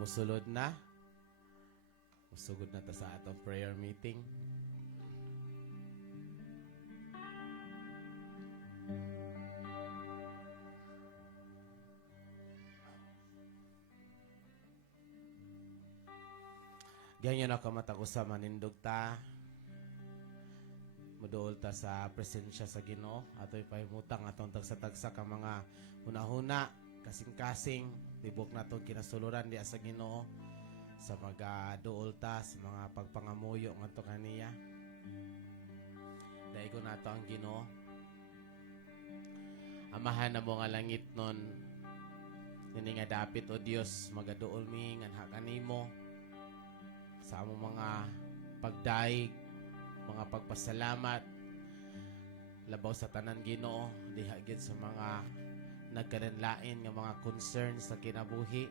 Musulod na. Musugod na ta sa atong prayer meeting. Ganyan ako matako sa manindog ta. Muduol ta sa presensya sa Ginoo. Ato'y pahimutang atong tagsa-tagsa ka mga hunahuna, kasing-kasing, tibok na itong kinasuluran diya sa Ginoo. Sa mag-duol ta, sa mga pagpangamuyo nga ito kaniya. Dahil ko na ito ang Ginoo. Amahan na mo nga langit nun. Nini nga dapit o Diyos, magaduol mi, nga hakanimo. Sa among mga pagdaig, mga pagpasalamat, labaw sa tanan Ginoo, dihagid sa mga nagkananlain nga mga concerns sa kinabuhi.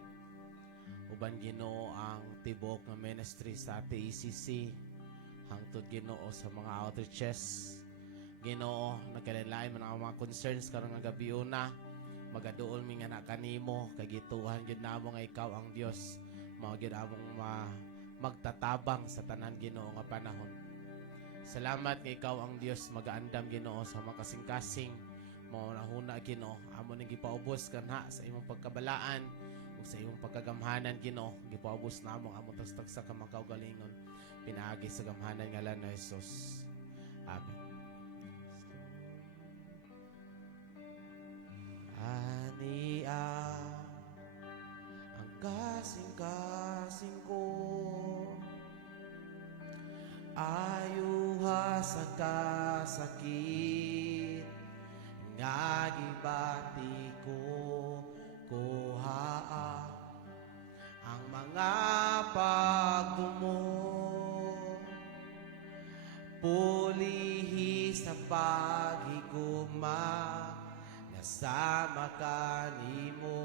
Uban Ginoo ang tibok nga ministry sa TECC, hangtod Ginoo sa mga outreaches. Ginoo, nagkananlain man ang mga concerns karong nga gabi una, magaduol mi nga na kanimo, kagituhan gyud namo nga ikaw ang Dios, mao gyud among magtatabang sa tanan Ginoo nga panahon. Salamat nga ikaw ang Dios magaandam Ginoo sa mga kasing-kasing maunahuna Ginoo. Amo ning gipaubos kanha sa imong pagkabalaan ug sa imong pagkagamhanan Ginoo. Gipaubos namo among tagsa ka mga kaugalingon. Pinaagi sa gamhanan ngalan ni Jesus. Amen. Ania ang kasing-kasing ko, ayuha sa kasakit, nga gibati ko, kuhaa ang mga pagtumo, pulihi sa paghigugma, nasama kanimo.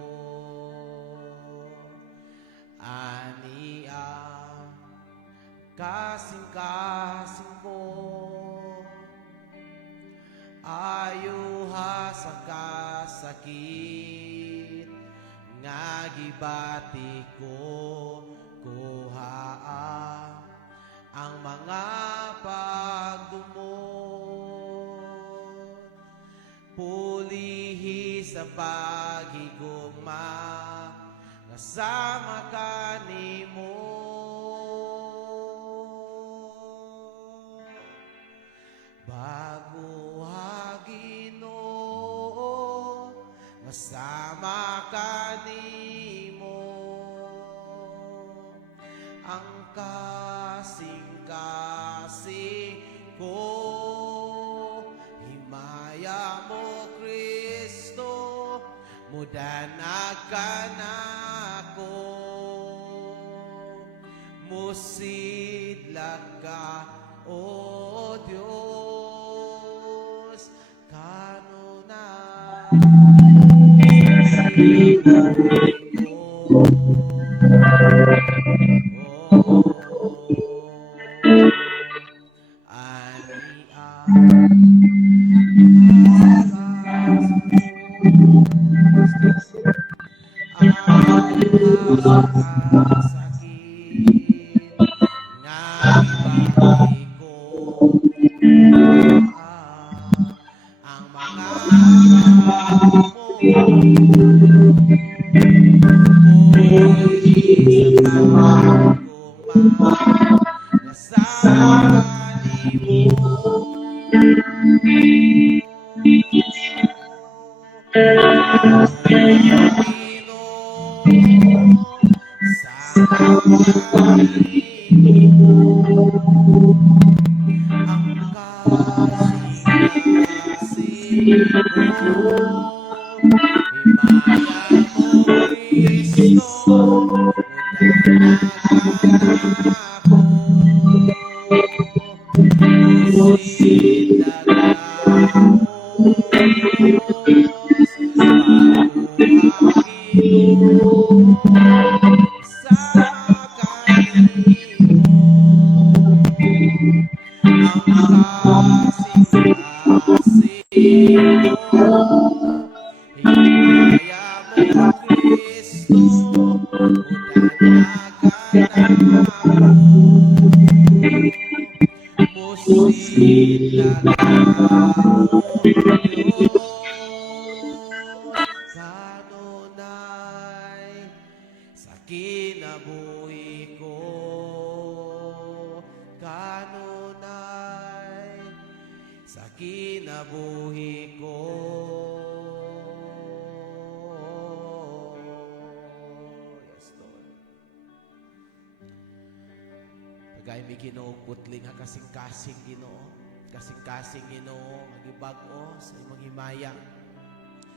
Ania kasing-kasing mo, ayuha sa kasakit, nga gibati ko, kuhaa ang mga pagdumot, pulihi sa paghigugma, kasama kanimo. Bago ha Ginoo, kasama kanimo, ang kasing-kasing ko, himaya mo Kristo, mudanag ka nako, musidlag ka o Diyos, kanunay Himaya mo Kristo, kanunay sa kinabuhi ko, kanunay sa kinabuhi ko. Yes, Lord. Kagay mi Ginoo putling nga kasing-kasing Ginoo, kasing-kasing Ginoo nga gibag-o sa imong himaya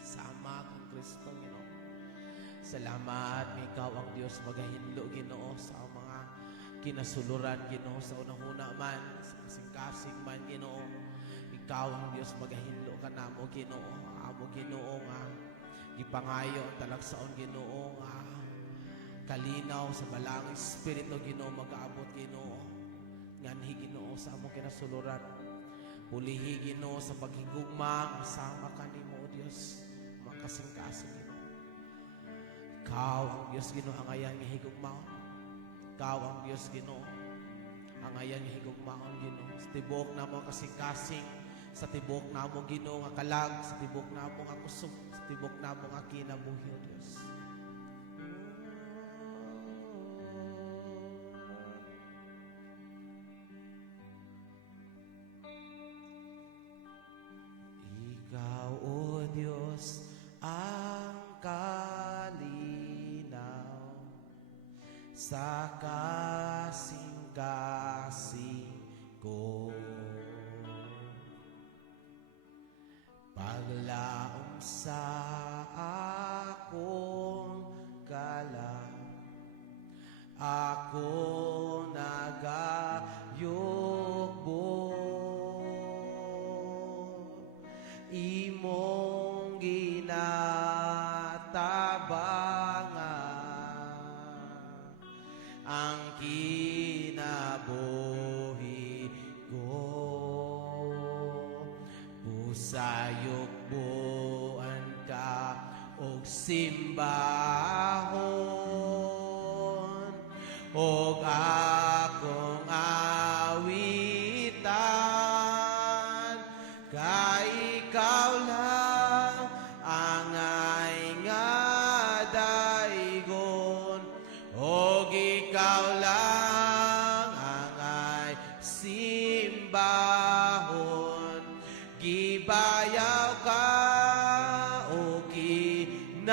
sama kang Kristo Ginoo. Salamat mi ikaw ang Dios magahinlo Ginoo sa mga kinasuluran Ginoo sa unahuna man sa kasing-kasing man Ginoo. Ikaw ang Dios magahinlo kanamo Ginoo. Amo Ginoo nga gipangayo ang talagsaon Ginoo nga kalinaw sa balang espiritu Ginoo magaabot Ginoo. Nganhi Ginoo sa among kinasuluran. Pulihi Ginoo sa paghigugma sama kanimo o Dios mga kasing-kasing Ginoo. Ikaw ang Dios Ginoo ang ayan nga higugmaon. Ikaw ang Dios Ginoo ang ayan nga higugmaon Ginoo. Sa tibok namo kasing-kasing, sa tibok namo Ginoo nga kalag, sa tibok namo nga kusog, sa tibok namo nga kinabuhi o Dios. Ikaw, O Diyos, ang kalinaw sa kasing-kasing ko. Paglaom sa akong kalang, ako nagayugbo. Imong ginatabangan ang kinabuhi ko. Pusayokbuan ka og simbahon og akong awitan. Kay ikaw lang ang nga daigon, og ikaw lang ang simbahon. Gibayaw ka o kinaludhan,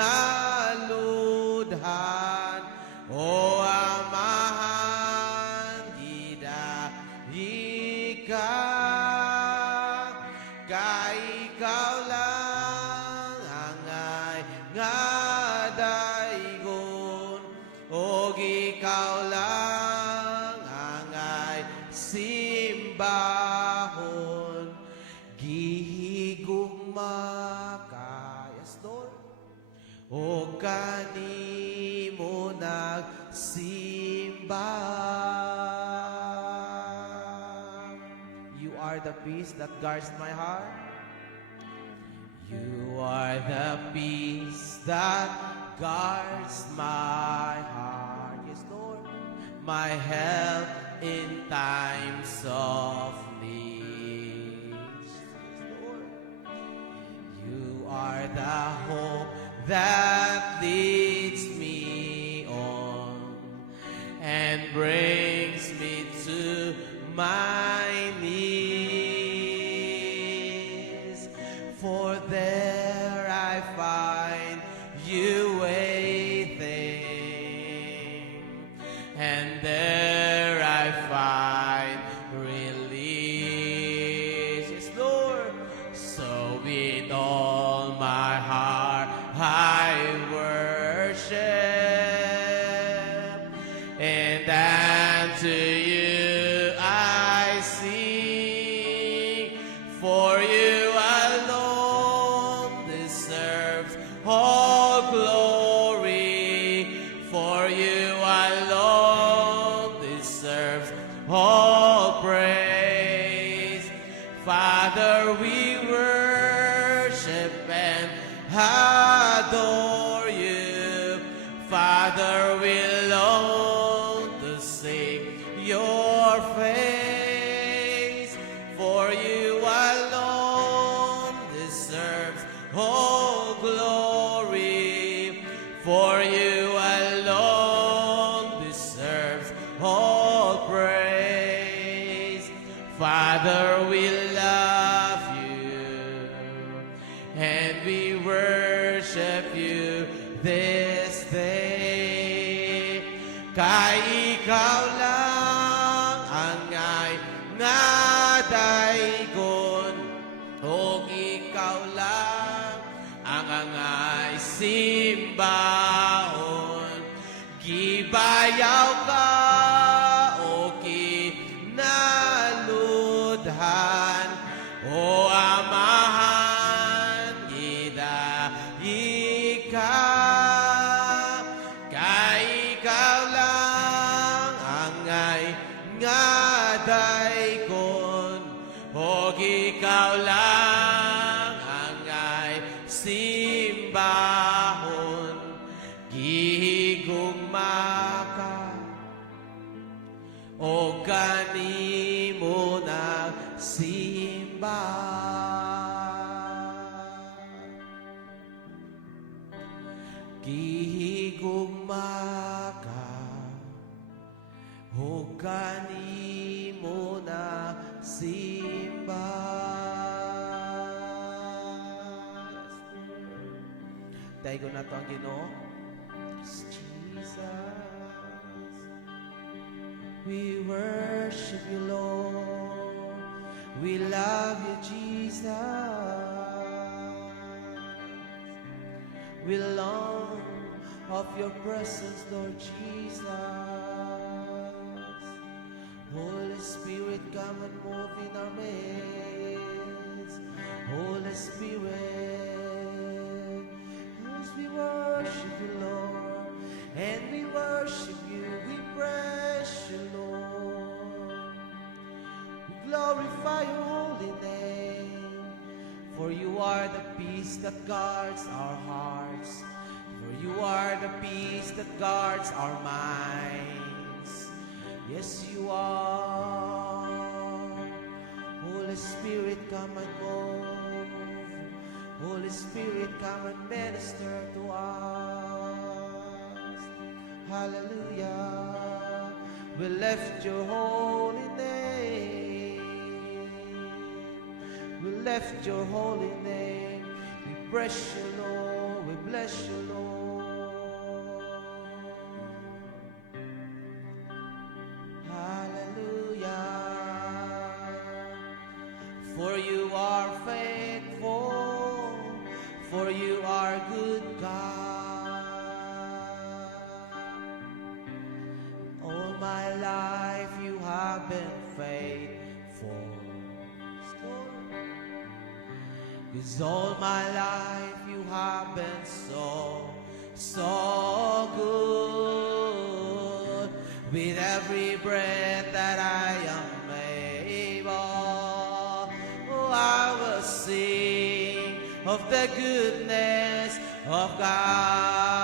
o amahan gidahi ka. Kay ikaw lang ang nga daigon, og ikaw lang ang simbahon. Gihigugma ka, yes Lord, o kanimo nagsimba. You are the peace that guards my heart. You are the peace that guards my heart. Yes, Lord, my help in times of need. Yes, Lord, you are the hope that leads me on and brings me to my knees. For there I find you waiting, and there I find release. Yes, Lord. So with all my heart I worship, and unto you I sing. For you alone deserves all glory. For you alone deserves all praise. Father, we worship and adore you. Father, we long to see your face. For you kay ikaw lang angay nga daygon, o ikaw lang ang angay simbahon. Gibayaw ka o kinaludhan, o amahan gidahi ka, kay ikaw lang angay nga daykon, o ikaw lang angay simbahon. Gihigugma ka o kanimo nagsimba, gihigugma ka o kanimo nagsimba. Dahil na to ang Ginoo. Jesus, we worship you, Lord. We love you, Jesus. We long of your presence, Lord Jesus. Holy Spirit, come and move in our midst. Holy Spirit, as we worship you, Lord. And we worship you, we praise you, Lord. We glorify your holy name, for you are the peace that guards our hearts, for you are the peace that guards our minds. Yes, you are. Holy Spirit, come and move. Holy Spirit, come and minister to us. Hallelujah. We lift your holy name. We lift your holy name. We bless you, Lord. We bless you, Lord. Hallelujah. For you are faithful. For you are good God. My life you have been faithful. 'Cause all my life you have been so good. With every breath that I am able, oh, I will sing of the goodness of God.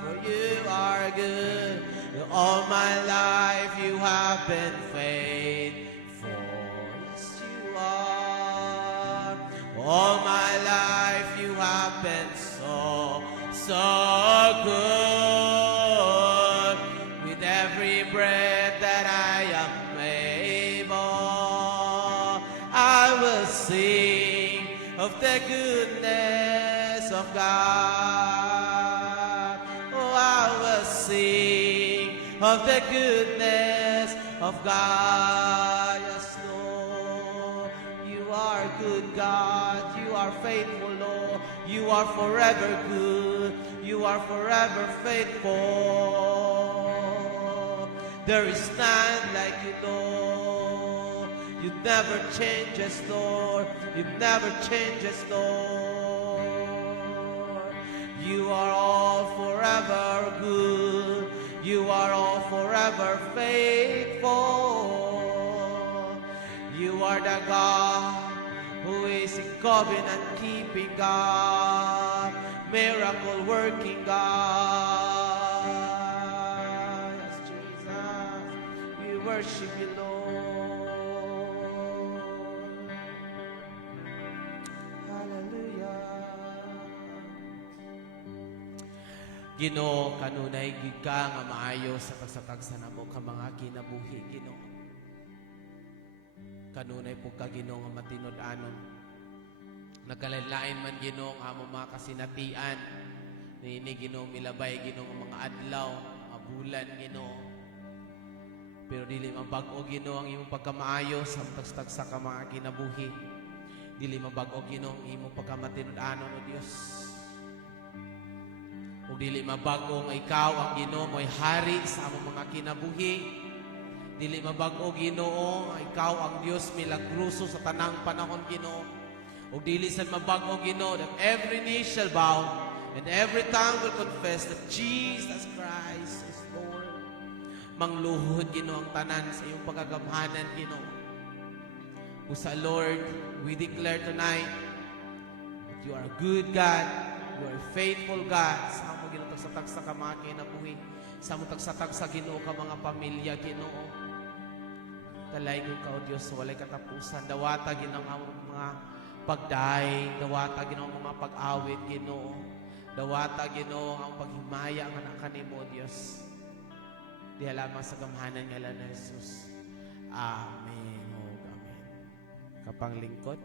For you are good. All my life you have been faithful. Yes, you are. All my life you have been so good. With every breath that I am able, I will sing of the goodness of God. Oh, I will sing of the goodness of God. Yes, Lord, you are good God. You are faithful, Lord. You are forever good. You are forever faithful. There is none like you, Lord. You never change us, Lord. You never change us, Lord. You are all forever good. You are all forever faithful. You are the God who is a covenant-keeping God, miracle-working God. Yes, Jesus, we worship you, Lord. Hallelujah. Ginoo, kanunay gid ka nga maayo sa pagsatag sa namo ka mga kinabuhi, Ginoo. Kanunay po ka, Ginoo, nga matinud-anon. Nagkalain man, Ginoo, ang among mga kasinatian. Nini, Ginoo, milabay, Ginoo, mga adlaw, mga bulan, Ginoo. Pero dili mabag-o, Ginoo, ang imong pagkamaayo sa tagsa ka mga kinabuhi. Dili mabag-o, Ginoo, ang imong pagkamatinud-anon, O Dios. O dili mabag-o nga ikaw ang Ginoo mo'y hari sa among mga kinabuhi. Dili mabag-o, Ginoo, nga ikaw ang Dios milagruso sa tanang panahon, Ginoo. O dili sad mabag-o, Ginoo, that every knee shall bow and every tongue will confess that Jesus Christ is Lord. Mangluhod, Ginoo, ang tanan sa iyong pagagamhanan, Ginoo. O sa Lord, we declare tonight that you are a good God, you are a faithful God. Sa among Ginoo tagsa ka mga kinabuhi, sa among tagsa Ginoo ka mga pamilya, Ginoo. Talay ko ka, O Diyos, walay katapusan. Dawata, Ginoo, ang mga pagdaing, dawata, Ginoo, ang mga pag-awit, Ginoo. Dawata, Ginoo, ang paghimaya ang anak kanimo, O Diyos. Diha lamang sa gamhanan ngalan ni Jesus. Amen. Amen. Kapanglingkod.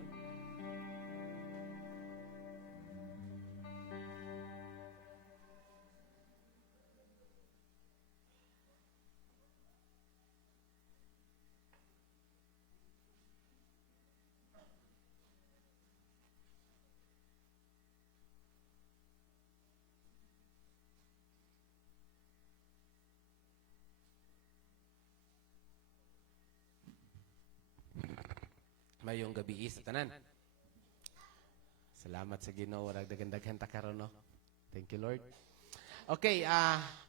Mayong gabi sa tanan. Salamat sa Ginoo, daghan-daghan ta karon, no. Thank you, Lord. Okay,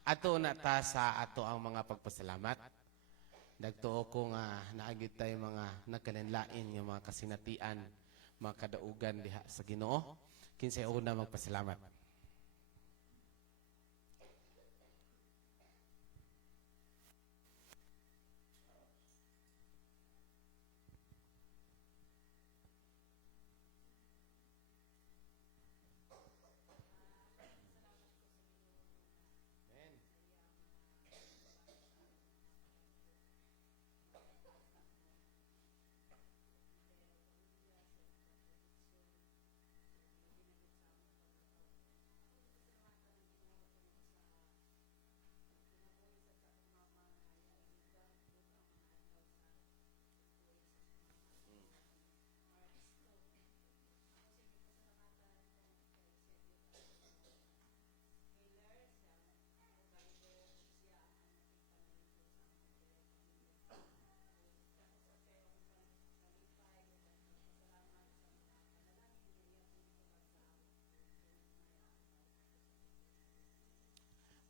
ato na ta sa ato ang mga pagpasalamat. Nagtuo ko nga naagid tayo mga nagkalinlain yung mga kasinatian, mga kadaugan diha sa Ginoo. Kinsay una magpasalamat.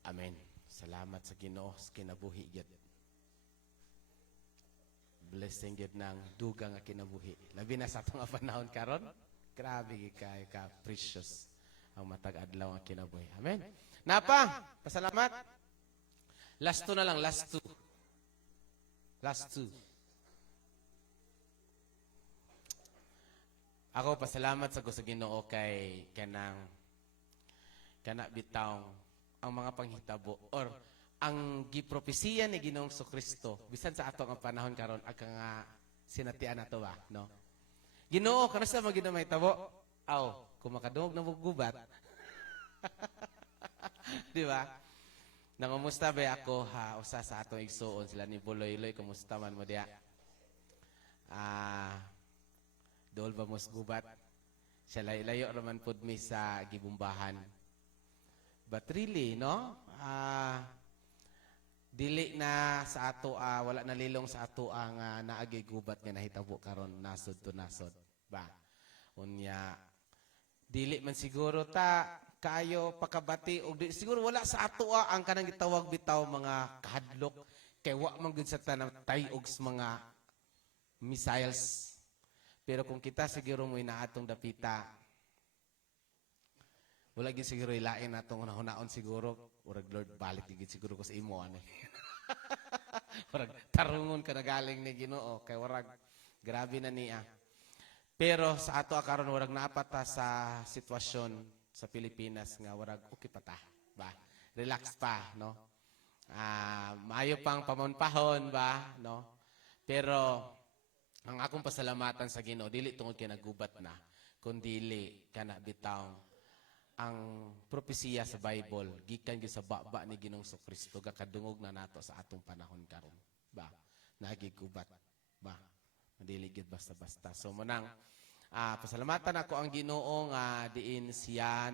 Amen. Salamat sa Ginoo sa kinabuhi gyud. Blessing gyud ng dugang nga kinabuhi. Labi na sa atong panahon karon. Grabe kay ka precious ang matag adlaw nga kinabuhi. Amen. Napa, pasalamat. Last two na lang, last two. Last two. Ako pasalamat sa gusto Ginoo kay kana bitawng ang mga panghitabo or ang gipropesiya ni Ginoong Kristo bisan sa ato ang panahon karon aka nga sinatian nato ba, no? Ginoo, kanasa mo Ginoo mahitabo? Aw, kung makadungog na gubat. Di ba? Nangumusta ba ako usa sa atong igsuon sila ni Buloy-loy, kumusta man mo diya? Dool ba mos gubat? Siya layo raman pud mi sa gibumbahan. But really, no? Dili na sa ato, wala nalilong sa ato ang naagay gubat nga nahitabo karon nasod to nasod. Ba? Unya, dili man siguro ta kayo pakabati og siguro wala sa ato ang kanang gitawag bitaw mga kahadlok kay wa man gud sa tanang tayog sa mga missiles. Pero kung kita siguro mo inaatong dapita, wala gid siguro ilain natong hunaon siguro urag Lord balik gid siguro ko sa imo ani. Urag tarungon ka na galing ni Ginoo kay urag grabe na niya. Pero sa ato karon urag naapata sa sitwasyon sa Pilipinas nga urag okay pa ta ba. Relax pa, no? Maayo pang pamonpahon ba, no? Pero ang akong pasalamatan sa Ginoo dili tungod kay nagubat na, kundi dili kana bitawng ang propesiya sa Bible gikan gyud sa baba ni Ginoong Kristo gakadungog na nato sa atong panahon karon ba nagigubat ba madili gyud basta-basta so manang pasalamatan ako ang Ginoo nga diin siya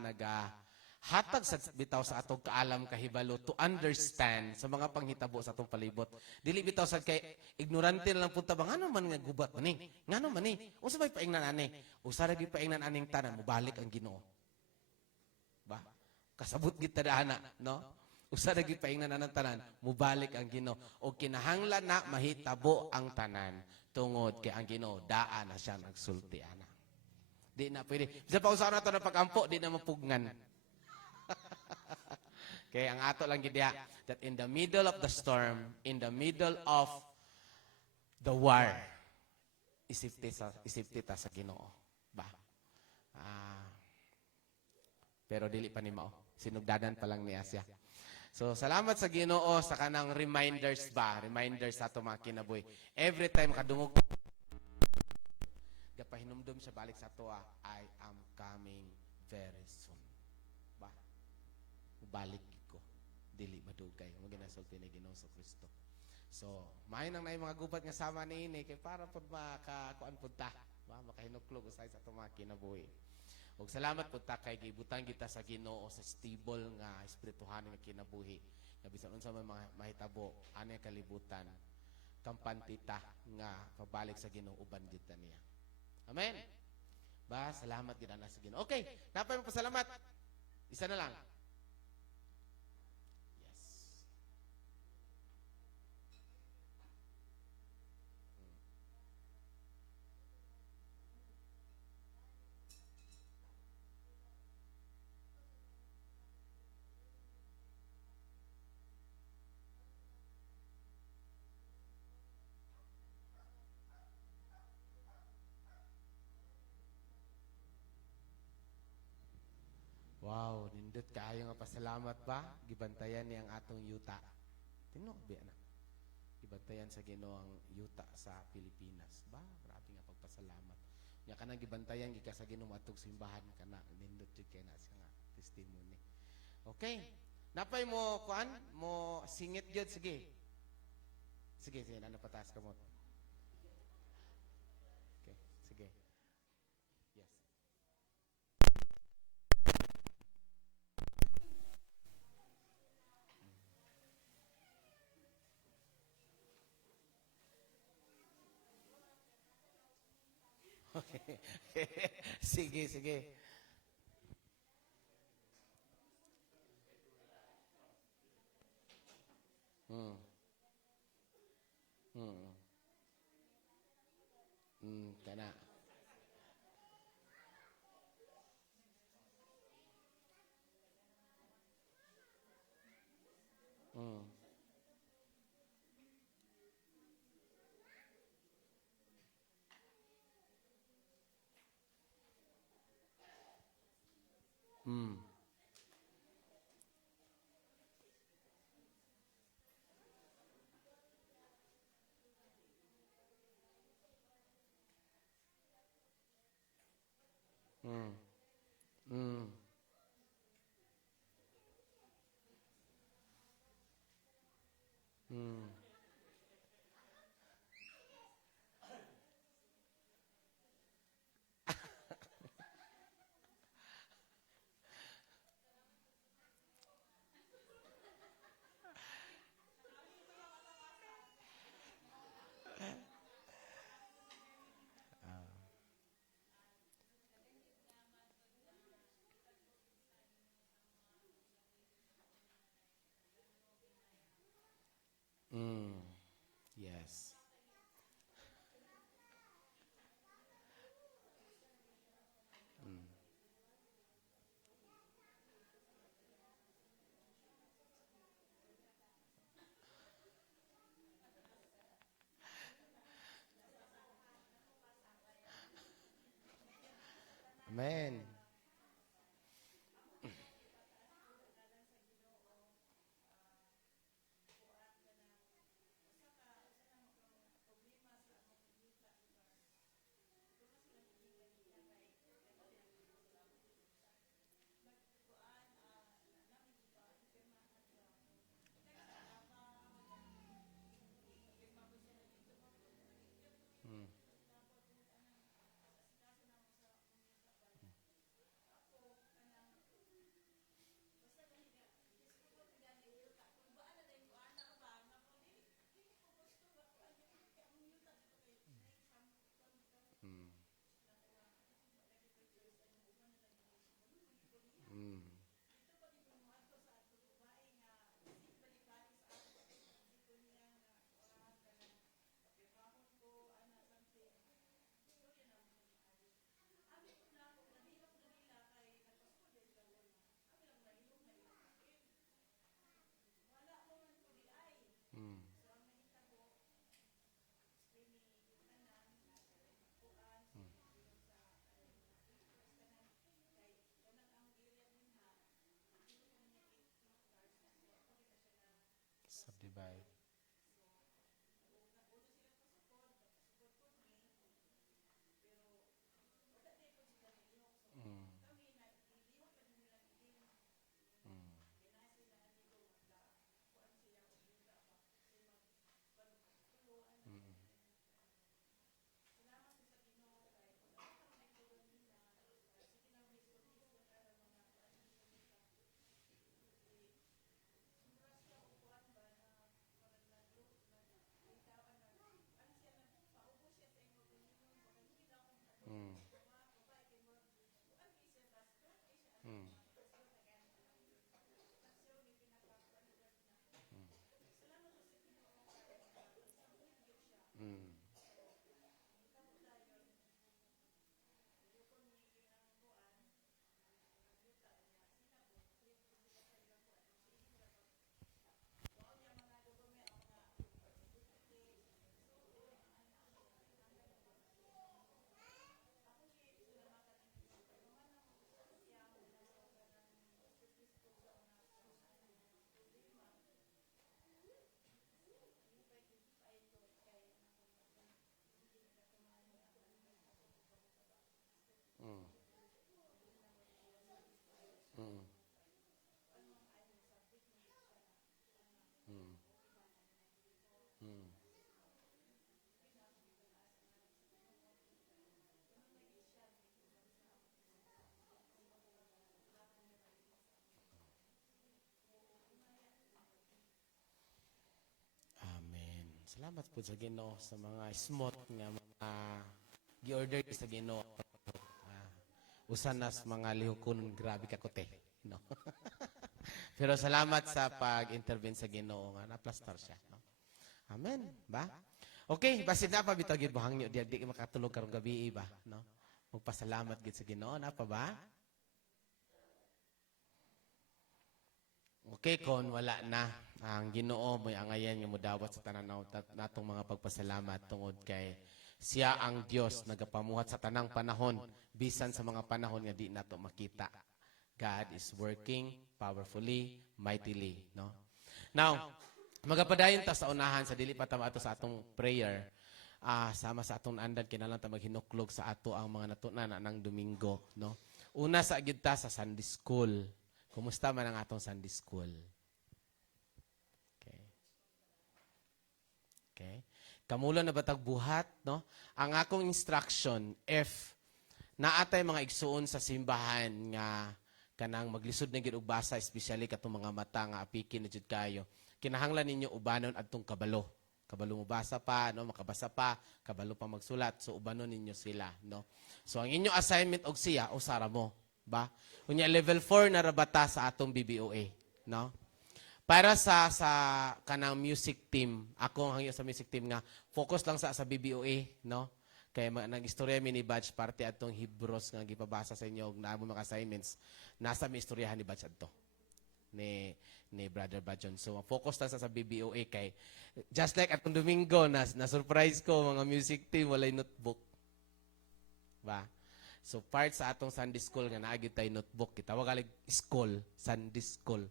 hatag sa bitaw sa atong kaalam kahibalo to understand sa mga panghitabo sa atong palibot dili bitaw sad kay ignorante na lang punta ba ngano man nga gubat man ni ngano man ni unsa may paingnan ani usa ra gyud paingnan aning tanan mobalik ang Ginoo ba kasabot gid tadana no usa ra gyud paingnan anang tanan mobalik ang Ginoo o kinahanglan na mahitabo ang tanan tungod kay ang Ginoo daan na siya nagsulti ana di na pwede bisa pa usa na to na pagampo di na mapugnan kay ang ato lang gid that in the middle of the storm in the middle of the war isipti ta sa Ginoo ba pero dili pa ni mao sinugdanan pa lang niya siya so salamat sa Ginoo sa kanang reminders sa ato mga kinabuhi every time kadungog gapahinumdum siya balik sa ato I am coming very soon ba balik ko dili madugay mo ginasulti ni Ginoo sa Kristo so maay nang nay mga gubat nga sama niini kay para pud makakuan pud ta ba makahinuklog usay sa ato mga kinabuhi. Og salamat po ta kay gibutan kita sa Ginoo sa stable nga espirituhan nga kinabuhi. Nga bisan unsa man mga mahitabo ani kalibutan kampantita nga pabalik sa Ginoo uban gid ta niya. Amen. Ba salamat gid ana sa Ginoo. Okay, napay mo pasalamat. Isa na lang. Yes. Wow, nindot kaayo nga pasalamat ba? Gibantayan ni ang atong yuta. Tinubi na. Gibantayan sa Ginoo ang yuta sa Pilipinas. Ba, grabe nga pagpasalamat. Nya kanang gibantayan gika sa Ginoo atong simbahan kana nindot jud kay na siya nga testimony. Okay. Napay mo kuan? Mo singit jud sige. Sige, ano pataas ka mo. Okay, sige. Yes. Okay. Sige. Hmm. Hmm. Kana. Hmm. Hmm. Hmm. Hmm. Hmm. Hmm. Yes. Hmm. Amen. Salamat po sa Ginoo sa mga smooth nga mga gi-order sa Ginoo. Usan nas mga lihokon grabe ka kote, no. Pero salamat sa pag-intervene sa Ginoo nga naplastar siya, no. Amen, ba? Okay, basin na pa bitaw gid buhangyo di makatulog karong gabi ba, no. Magpasalamat gid sa Ginoo na pa ba? Okay, kon wala na ang Ginoo mo'y angayan nga modawat sa tanan natong mga pagpasalamat tungod kay siya ang Dios nagapamuhat sa tanang panahon bisan sa mga panahon nga di nato makita. God is working powerfully, mightily, no? Now, magapadayon ta sa unahan sa dili pa ta ato sa atong prayer. Sama sa atong andan kinahanglan ta maghinuklog sa ato ang mga natunan nang Domingo, no? Una sa gyud ta sa Sunday School. Kumusta man ang atong Sunday School? Okay. Kamulo na batag buhat, no? Ang akong instruction, if naatay mga igsuon sa simbahan nga kanang maglisod na gid og basa, especially katong mga mata nga apikin na jud kayo, kinahanglan ninyo ubanon adtong kabalo. Kabalo mo basa pa, no? Makabasa pa, kabalo pa magsulat, so ubanon ninyo sila, no? So ang inyo assignment og siya, usara mo, ba? Unya level 4 na rabata sa atong BBOA, no? Para sa kanang music team, ako ang hangyo sa music team nga focus lang sa BBOA, no? Kay nag-istorya mi ni Badge party atong Hebrews nga gipabasa sa inyo og naamo mga assignments. Nasa mi istoryahan ni Badge adto. Ni Brother Badjon. So focus lang sa BBOA kay just like atong Domingo na surprise ko mga music team walay notebook. Ba? So part sa atong Sunday School nga naagi tay notebook, gitawag alig school, Sunday School.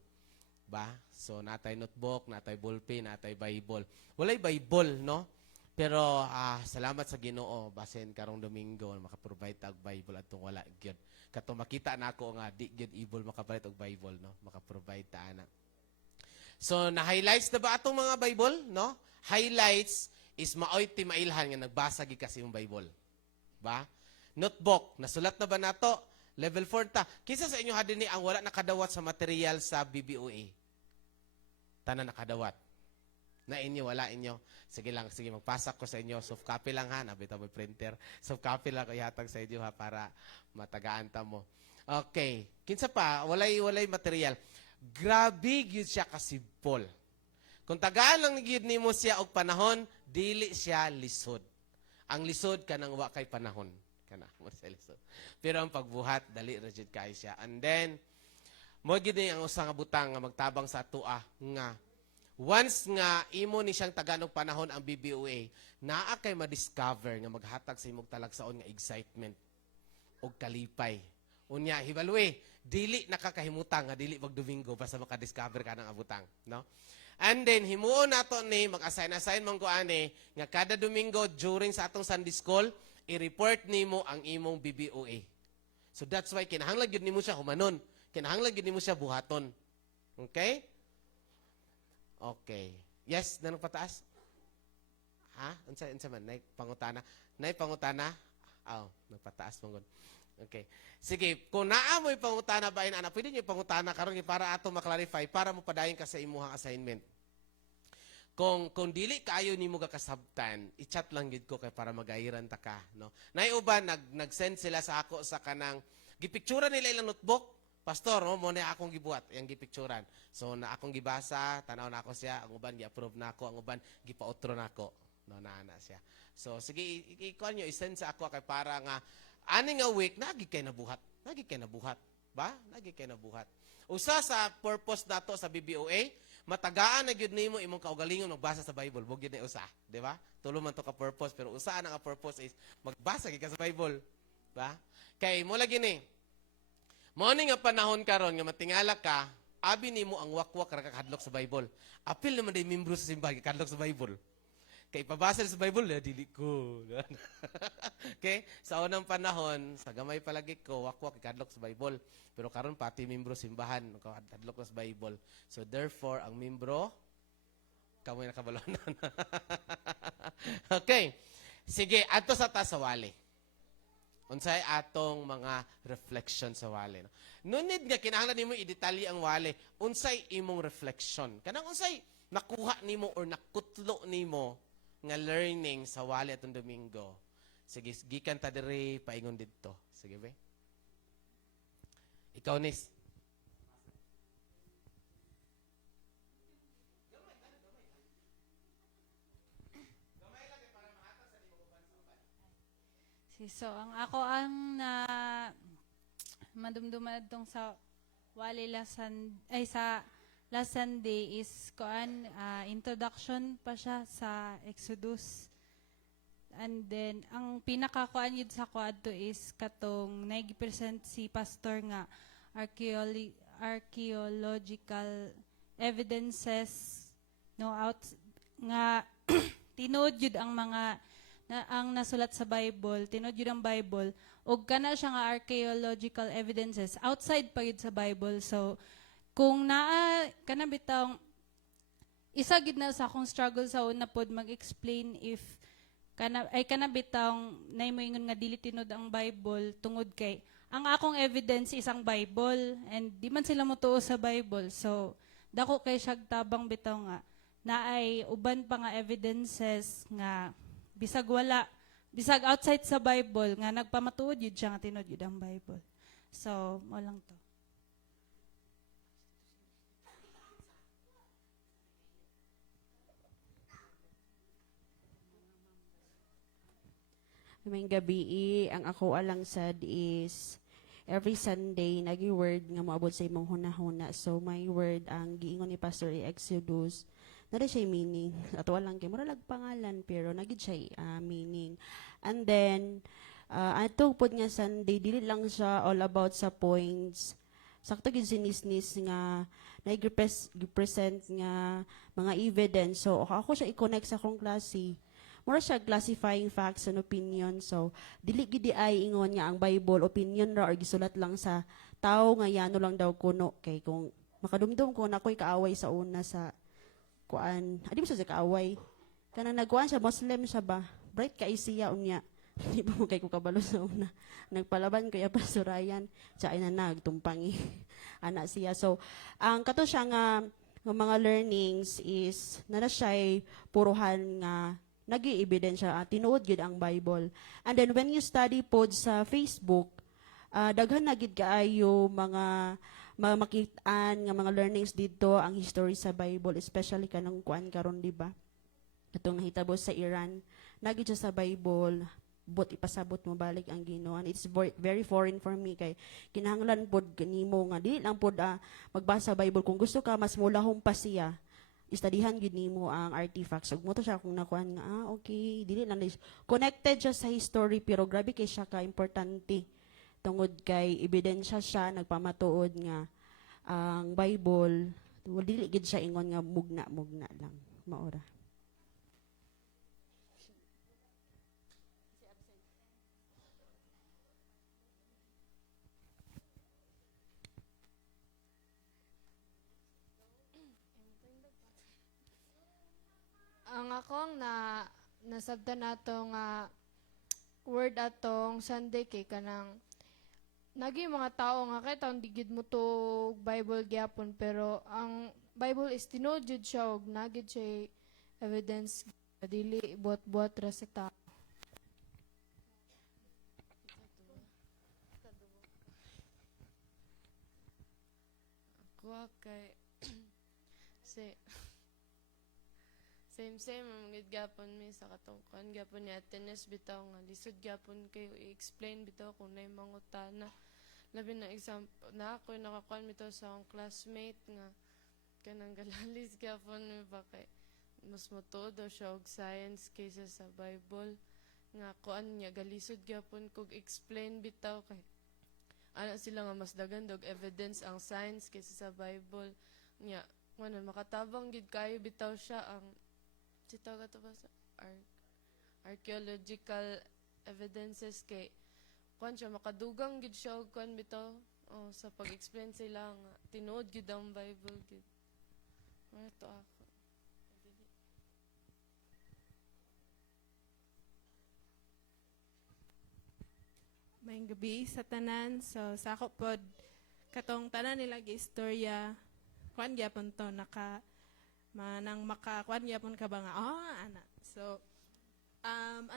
Ba? So natay notebook, natay ballpen, natay Bible. Walay Bible, no? Pero salamat sa Ginoo basin karong Domingo maka-provide tag Bible atong wala gyud. Kato makita nako nga di gyud able makapalit og Bible, no? Maka-provide ta ana. So na-highlights na ba atong mga Bible, no? Highlights is maoy ti mailhan nga nagbasa gid kasi yung Bible. Ba? Notebook, nasulat na ba nato? Level 4 ta. Kinsa sa inyo hadin ni ang wala nakadawat sa material sa BBOA? Tanan nakadawat. Na inyo, wala inyo. Sige lang, sige, magpasak ko sa inyo. Soft copy lang ha, nabita mo printer. Soft copy lang ko ihatag sa inyo ha, para matagaan ta mo. Okay. Kinsa pa, walay material. Grabe yun siya kasibol. Kung tagaan lang yun ni mo siya og panahon, dili siya lisod. Ang lisod ka nang wakay panahon. Kana, mo siya lisod. Pero ang pagbuhat, dali rigid kayo siya. And then, mo gini ang usa nga butang nga magtabang sa atua nga once nga imo ni siyang taganong panahon ang BBOA, naa kay ma-discover nga maghatag sa imong talagsaon nga excitement og kalipay. Unya hibalwe, dili nakakahimutang nga dili magdomingo basta maka-discover ka ng abutang, no? And then himuon nato ni mag-assign man ko ani nga kada Domingo during sa atong Sunday School, i-report nimo ang imong BBOA. So that's why kinahanglan gyud nimo siya humanon. Kinahanglan gyud nimo siya buhaton. Okay? Okay. Yes, nanong pataas? Ha? Unsa man nay pangutana? Nay pangutana? Nagpataas mong. Okay. Sige, kung naa mo'y pangutana ba ana, pwede niyo pangutana karon para ato maklarify para mo padayon ka sa imong assignment. Kung dili kaayo nimo gakasabtan, i-chat lang gid ko kay para magairan ta ka, no. Nay uban nag-send sila sa ako sa kanang gipicturan nila ilang notebook. Pastor, mo na akong gibuhat, yang gipicturan. So na akong gibasa, tanaw na ako siya, ang uban gi-approve na ako, ang uban gipautro na ako. No, na siya. So sige, ikuan nyo, i-send sa ako kay para nga ani nga week nagi kay nabuhat. Nagi kay nabuhat, ba? Nagi kay nabuhat. Usa sa purpose nato sa BBOA, matagaan na gyud nimo imong kaugalingon magbasa sa Bible. Bug gyud ni usa, di ba? Tulo man to ka purpose, pero usa na nga purpose is magbasa gyud ka sa Bible, ba? Kay mo lagi ni morning nga panahon karon nga matingala ka, abi nimo ang wakwak ra kakadlok sa Bible. Apil naman day membro sa simbahan kakadlok sa Bible. Kay pabasa sa Bible, dili ko. Okay? Sa unang panahon, sa gamay palagi ko, wakwak kakadlok sa Bible. Pero karon pati membro simbahan kakadlok sa Bible. So therefore, ang membro kamoy nakabalonan. Okay. Sige, adto sa tasawali. Unsay atong mga reflection sa wali. No? Nunid nga kinahanglan nimo i-detalye ang wali. Unsay imong reflection. Kanang unsay nakuha nimo or nakutlo nimo nga learning sa wali atong Domingo. Sige, gikan ta diri paingon didto. Sige be. Ikaw nis. So, ang na madumduman tong sa wali sa last Sunday is introduction pa siya sa Exodus. And then ang pinakakuan yun sa kuadto is katong nag-present si pastor nga archaeological evidences nga tinuod yun ang mga ang nasulat sa Bible, tinuod yun ang Bible, ug kana siya nga archaeological evidences outside pa yun sa Bible. So, kung kana bitang isa gid na sa akong struggle sa una pod mag-explain if kana bitang nay moingon nga dili tinud ang Bible tungod kay ang akong evidence isang Bible and di man sila motuo sa Bible. So, dako kay siya tabang bitaw nga naay uban pa nga evidences nga bisag outside sa Bible nga nagpamatuod yun siya nga tinod yun ang Bible. So, mo lang to. May gabi, ang ako alang sad is every Sunday nagi-word nga moabot sa imong hunahuna. So my word ang giingon ni Pastor Exodus nada siya meaning. Ato lang kay mura lag pangalan pero nagid siya meaning. And then ato pod nga Sunday dili lang siya all about sa points. Sakto gid sinisnis nga nag-present nga mga evidence. So ako siya i-connect sa akong klase. Mura siya classifying facts and opinion. So dili gid ay ingon nga ang Bible opinion ra or gisulat lang sa tao nga yano lang daw kuno kay kung makadumdum ko na ako'y kaaway sa una sa kuan, adi ba sa kaaway? Kanang nagkuan siya, Muslim siya ba? Bright ka siya unya. Di ba mo kay ko kabalo sa una. Nagpalaban ko ya Pastor Ryan. Siya ay na nagtumpangi. Anak siya. So, ang kato siya nga mga learnings is na siya puruhan nga nag-i-ebidensya tinuod gid ang Bible. And then when you study pod sa Facebook, daghan na gid kaayo mga makitaan nga mga learnings dito ang history sa Bible, especially kanang kuan karon di ba? Itong nahitabo sa Iran, nagid siya sa Bible, but ipasabot mo balik ang Ginoo. And it's very foreign for me kay kinahanglan pod nimo nga dili lang pod magbasa Bible kung gusto ka mas mulahong pa siya. Istadihan gid nimo ang artifacts. Ug mo to siya kung nakuan nga okay, dili lang connected siya sa history pero grabe kay siya ka importante. Tungod kay ebidensya siya nagpamatuod nga ang Bible dili gid siya ingon nga mugna lang maora. Ang akong nasabtan nato nga word atong Sunday kay kanang nagi mga tao nga kay taon digid mo to Bible gyapon pero ang Bible is tinuod jud siya og nagid siya evidence dili buot-buot ra sa tao. Ako kay same ang gid gapon mi sa katungkuan gapon ni Atenes bitaw nga lisod gapon kayo i-explain bitaw kung nay mangutana labi na example na ako nakakuan bitaw sa akong classmate nga kanang galalis gapon mi ba kay mas motuod daw siya og science kaysa sa Bible nga kuan niya galisod gapon kog explain bitaw kay ana sila nga mas daghan dog evidence ang science kaysa sa Bible nya ngano makatabang gid kayo bitaw siya ang tawag ito ba sa archaeological evidences kay kuan siya makadugang gid siya og kuan bitaw sa pag-explain sila nga tinuod gid ang Bible gid to ako. Maayong gabi sa tanan. So, sa ako pod, katong tanan nila istorya, kuan gyapon to, manang makakuan gyapon ka ba nga, ana. So,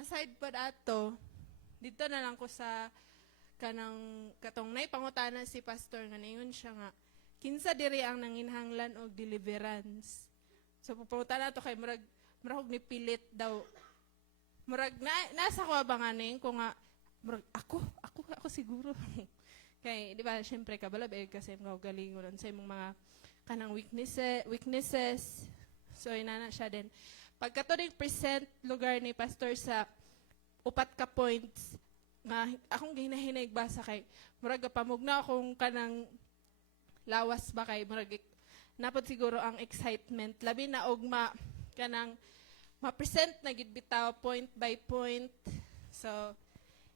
Aside po dato, dito na lang ko sa katong nay pangutana si pastor nga ningon siya nga kinsa diri ang nanginhanglan og deliverance. So pupunta na to kay murag ni pilit daw. Murag nasa ko ba nga ning ko nga murag ako siguro. Kay di ba syempre kabala ba kasi mga galingon sa imong mga kanang weaknesses. So inana siya din. Pagkato ding present lugar ni pastor sa upat ka points nga akong ginahinay basa kay murag pamugna akong kanang lawas ba kay murag napod siguro ang excitement labi na og kanang ma-present na gid bitaw point by point. So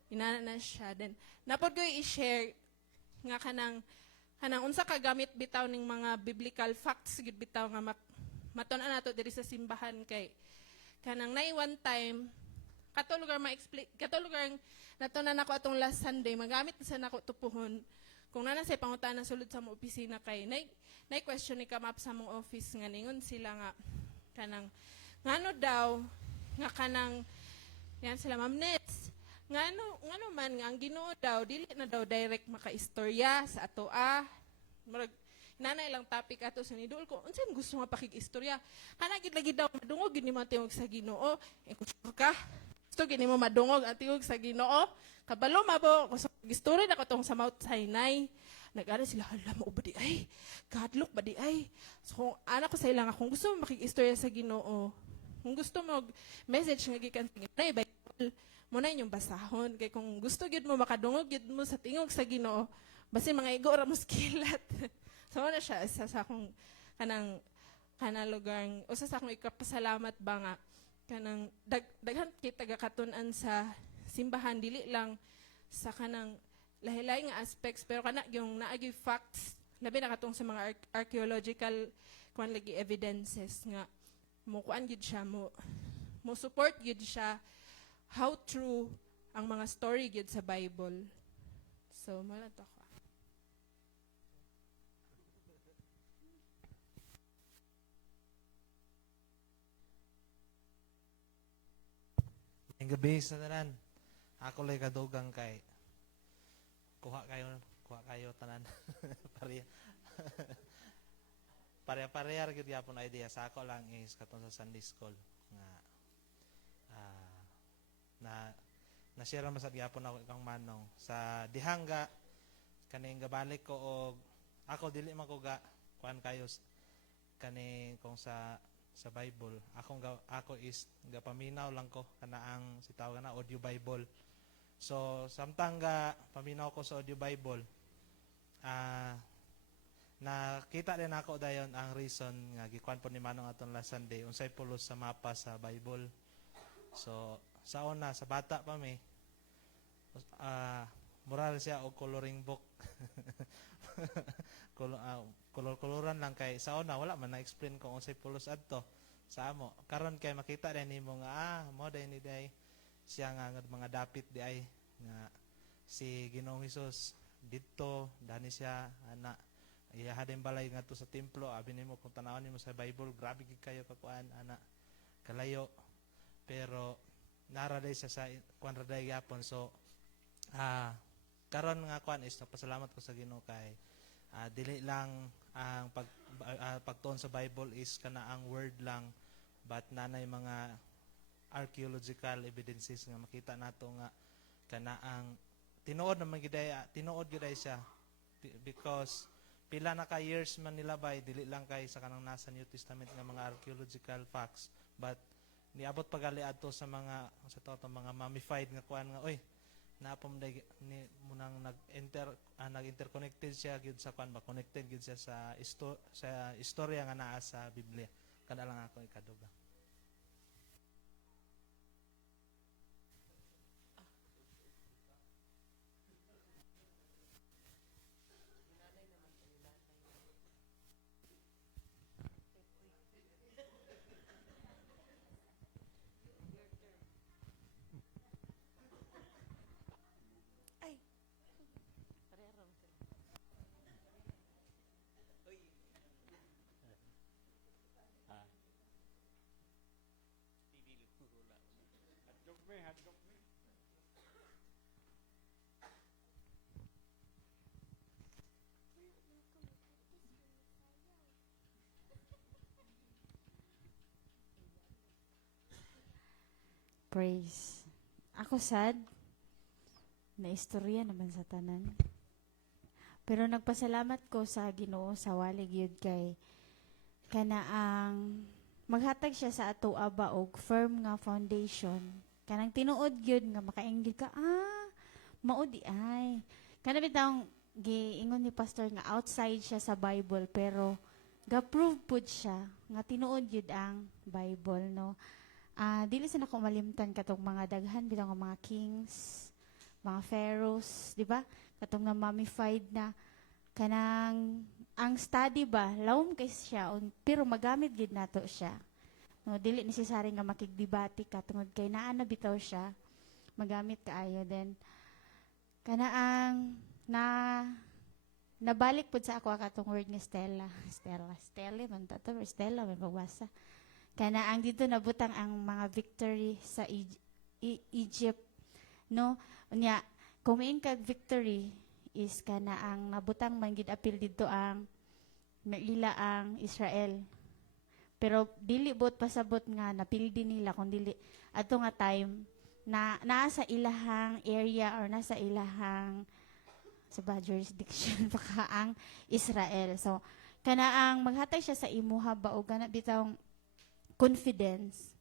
inana na siya then napod ko i-share nga kanang unsa ka gamit bitaw ning mga biblical facts gid bitaw nga matun-an nato diri sa simbahan kay kanang nay one time kato lugar natunan nako atong last Sunday magamit sa nako tupuhon kung nana say pangutana sulod sa mo opisina kay nay question ni come up sa mong office nga ningon sila nga kanang ngano daw nga kanang yan sila Ma'am Nets ngano man nga ang Ginoo daw dili na daw direct makaistorya sa atoa murag nanay lang topic ato sa nidol ko unsay mo gusto nga pakig-istorya kana gid lagi daw madungog gid ni mo tingog sa Ginoo sure ka gusto gid nimo madungog ang tingog sa Ginoo kabalo mabo gusto istorya na ko tong sa Mount Sinai nag-ana sila hala mo ba di ay kadlok ba di ay so kung ana ko sa ilang kung gusto mo makig-istorya sa Ginoo kung gusto mo message nga gikan sa Ginoo Bible mo na inyong basahon kay kung gusto gid mo makadungog gid mo sa tingog sa Ginoo basin mga igo ra mo skilat. So na siya sa akong kanang lugar usa sa akong ikapasalamat ba nga kanang daghan kita gakatun-an sa simbahan dili lang sa kanang lahi-lahi nga aspects pero kana yung naagi facts labi na katong sa mga archaeological kuan lagi evidences nga mo kuan gid siya mo support gid siya how true ang mga story gid sa Bible. So mala to ko. Ang gabi sa tanan. Ako lay kadugang kay kuha kayo tanan. Pareha gid gyapon idea sa ako lang is katon sa Sunday school nga na share man sa gyapon ako ikang manong sa dihangga kaning gabalik ko og ako dili man ko ga kuan kayo kaning kung sa Bible ako is gapaminaw lang ko kana ang sitawag na audio Bible. So samtang ga paminaw ko sa audio Bible nakita din ako dayon ang reason nga gikuan po ni manong aton last Sunday unsay pulos sa mapa sa Bible. So sa una sa bata pa mi moral siya og coloring book. Kolor-koloran lang kay sa una wala man na-explain kung unsay pulos adto sa amo. Karon kay makita din nimo nga mo day ni day siya nga mga dapit di ay nga si Ginoong Hesus didto dani siya ana iyaha din balay ngadto sa templo abi nimo kung tanawon nimo sa Bible grabe gid kayo kakuan ana kalayo pero nara day siya sa kuan raday gyapon so karon nga kuan is nagpasalamat ko sa Ginoo kay dili lang ang pagtuon sa Bible is kana ang word lang but nanay mga archaeological evidences nga makita nato nga kana ang tinuod naman giday siya because pila na ka years man nilabay dili lang kay sa kanang nasa New Testament nga mga archaeological facts but niabot pagali adto sa mga mga mummified nga kuan nga oy napom ni munang nag-interconnected siya gyud sa kuan ba connected gyud siya sa istorya nga naa sa Biblia kada lang ako ikaduga. Praise. Ako sad, na istorya naman sa tanan. Pero nagpasalamat ko sa Ginoo sa walig yun kay kanaang maghatag siya sa ato aba og firm nga foundation. Kanang tinuod yun nga makainggit ka, maudi ay. Kana bitang giingon ni pastor nga outside siya sa Bible pero ga-prove pud siya nga tinuod yun ang Bible, no. Dili sa nako malimtan katong mga daghan bitang mga kings, mga pharaohs, di ba? Katong na mummified na kanang ang study ba lawom kay siya pero magamit gid nato siya. No, dili necessary nga makigdebate ka tungod kay naa na bitaw siya. Magamit kaayo then kanaang nabalik pud sa ako katong word ni Stella man tato Stella man pagbasa. Kana ang dito nabutang ang mga victory sa Egypt, no? Unya, kumain kag victory is kana ang nabutang man gid apil dito ang naila ang Israel. Pero dili bot pasabot nga napildi nila kun dili ato nga time na nasa ilahang area or nasa ilahang sa jurisdiction baka ang Israel. So kana ang maghatag siya sa imuha ba o kana bitawng confidence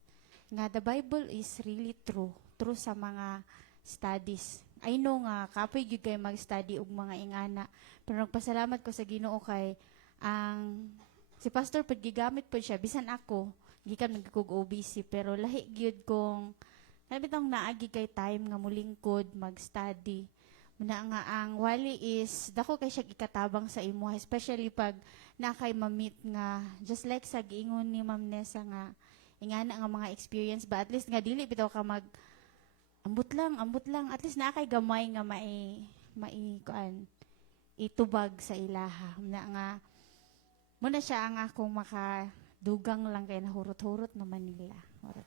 nga the Bible is really true sa mga studies. I know nga kapoy gyud kay mag-study og mga ingana, pero nagpasalamat ko sa Ginoo kay ang si pastor pud gigamit pud siya bisan ako gikan nagkug OBC pero lahi gyud kong nabitong naagi kay time nga mulingkod mag-study. Muna nga ang wali is dako kay siya ikatabang sa imo especially pag nakay mamit nga just like sa giingon ni Ma'am Nessa nga ingana nga mga experience ba at least nga dili bitaw ka mag ambot lang at least nakay gamay nga mai kuan itubag sa ilaha na nga muna siya ang akong makadugang lang kay nahurot-hurot naman nila orot.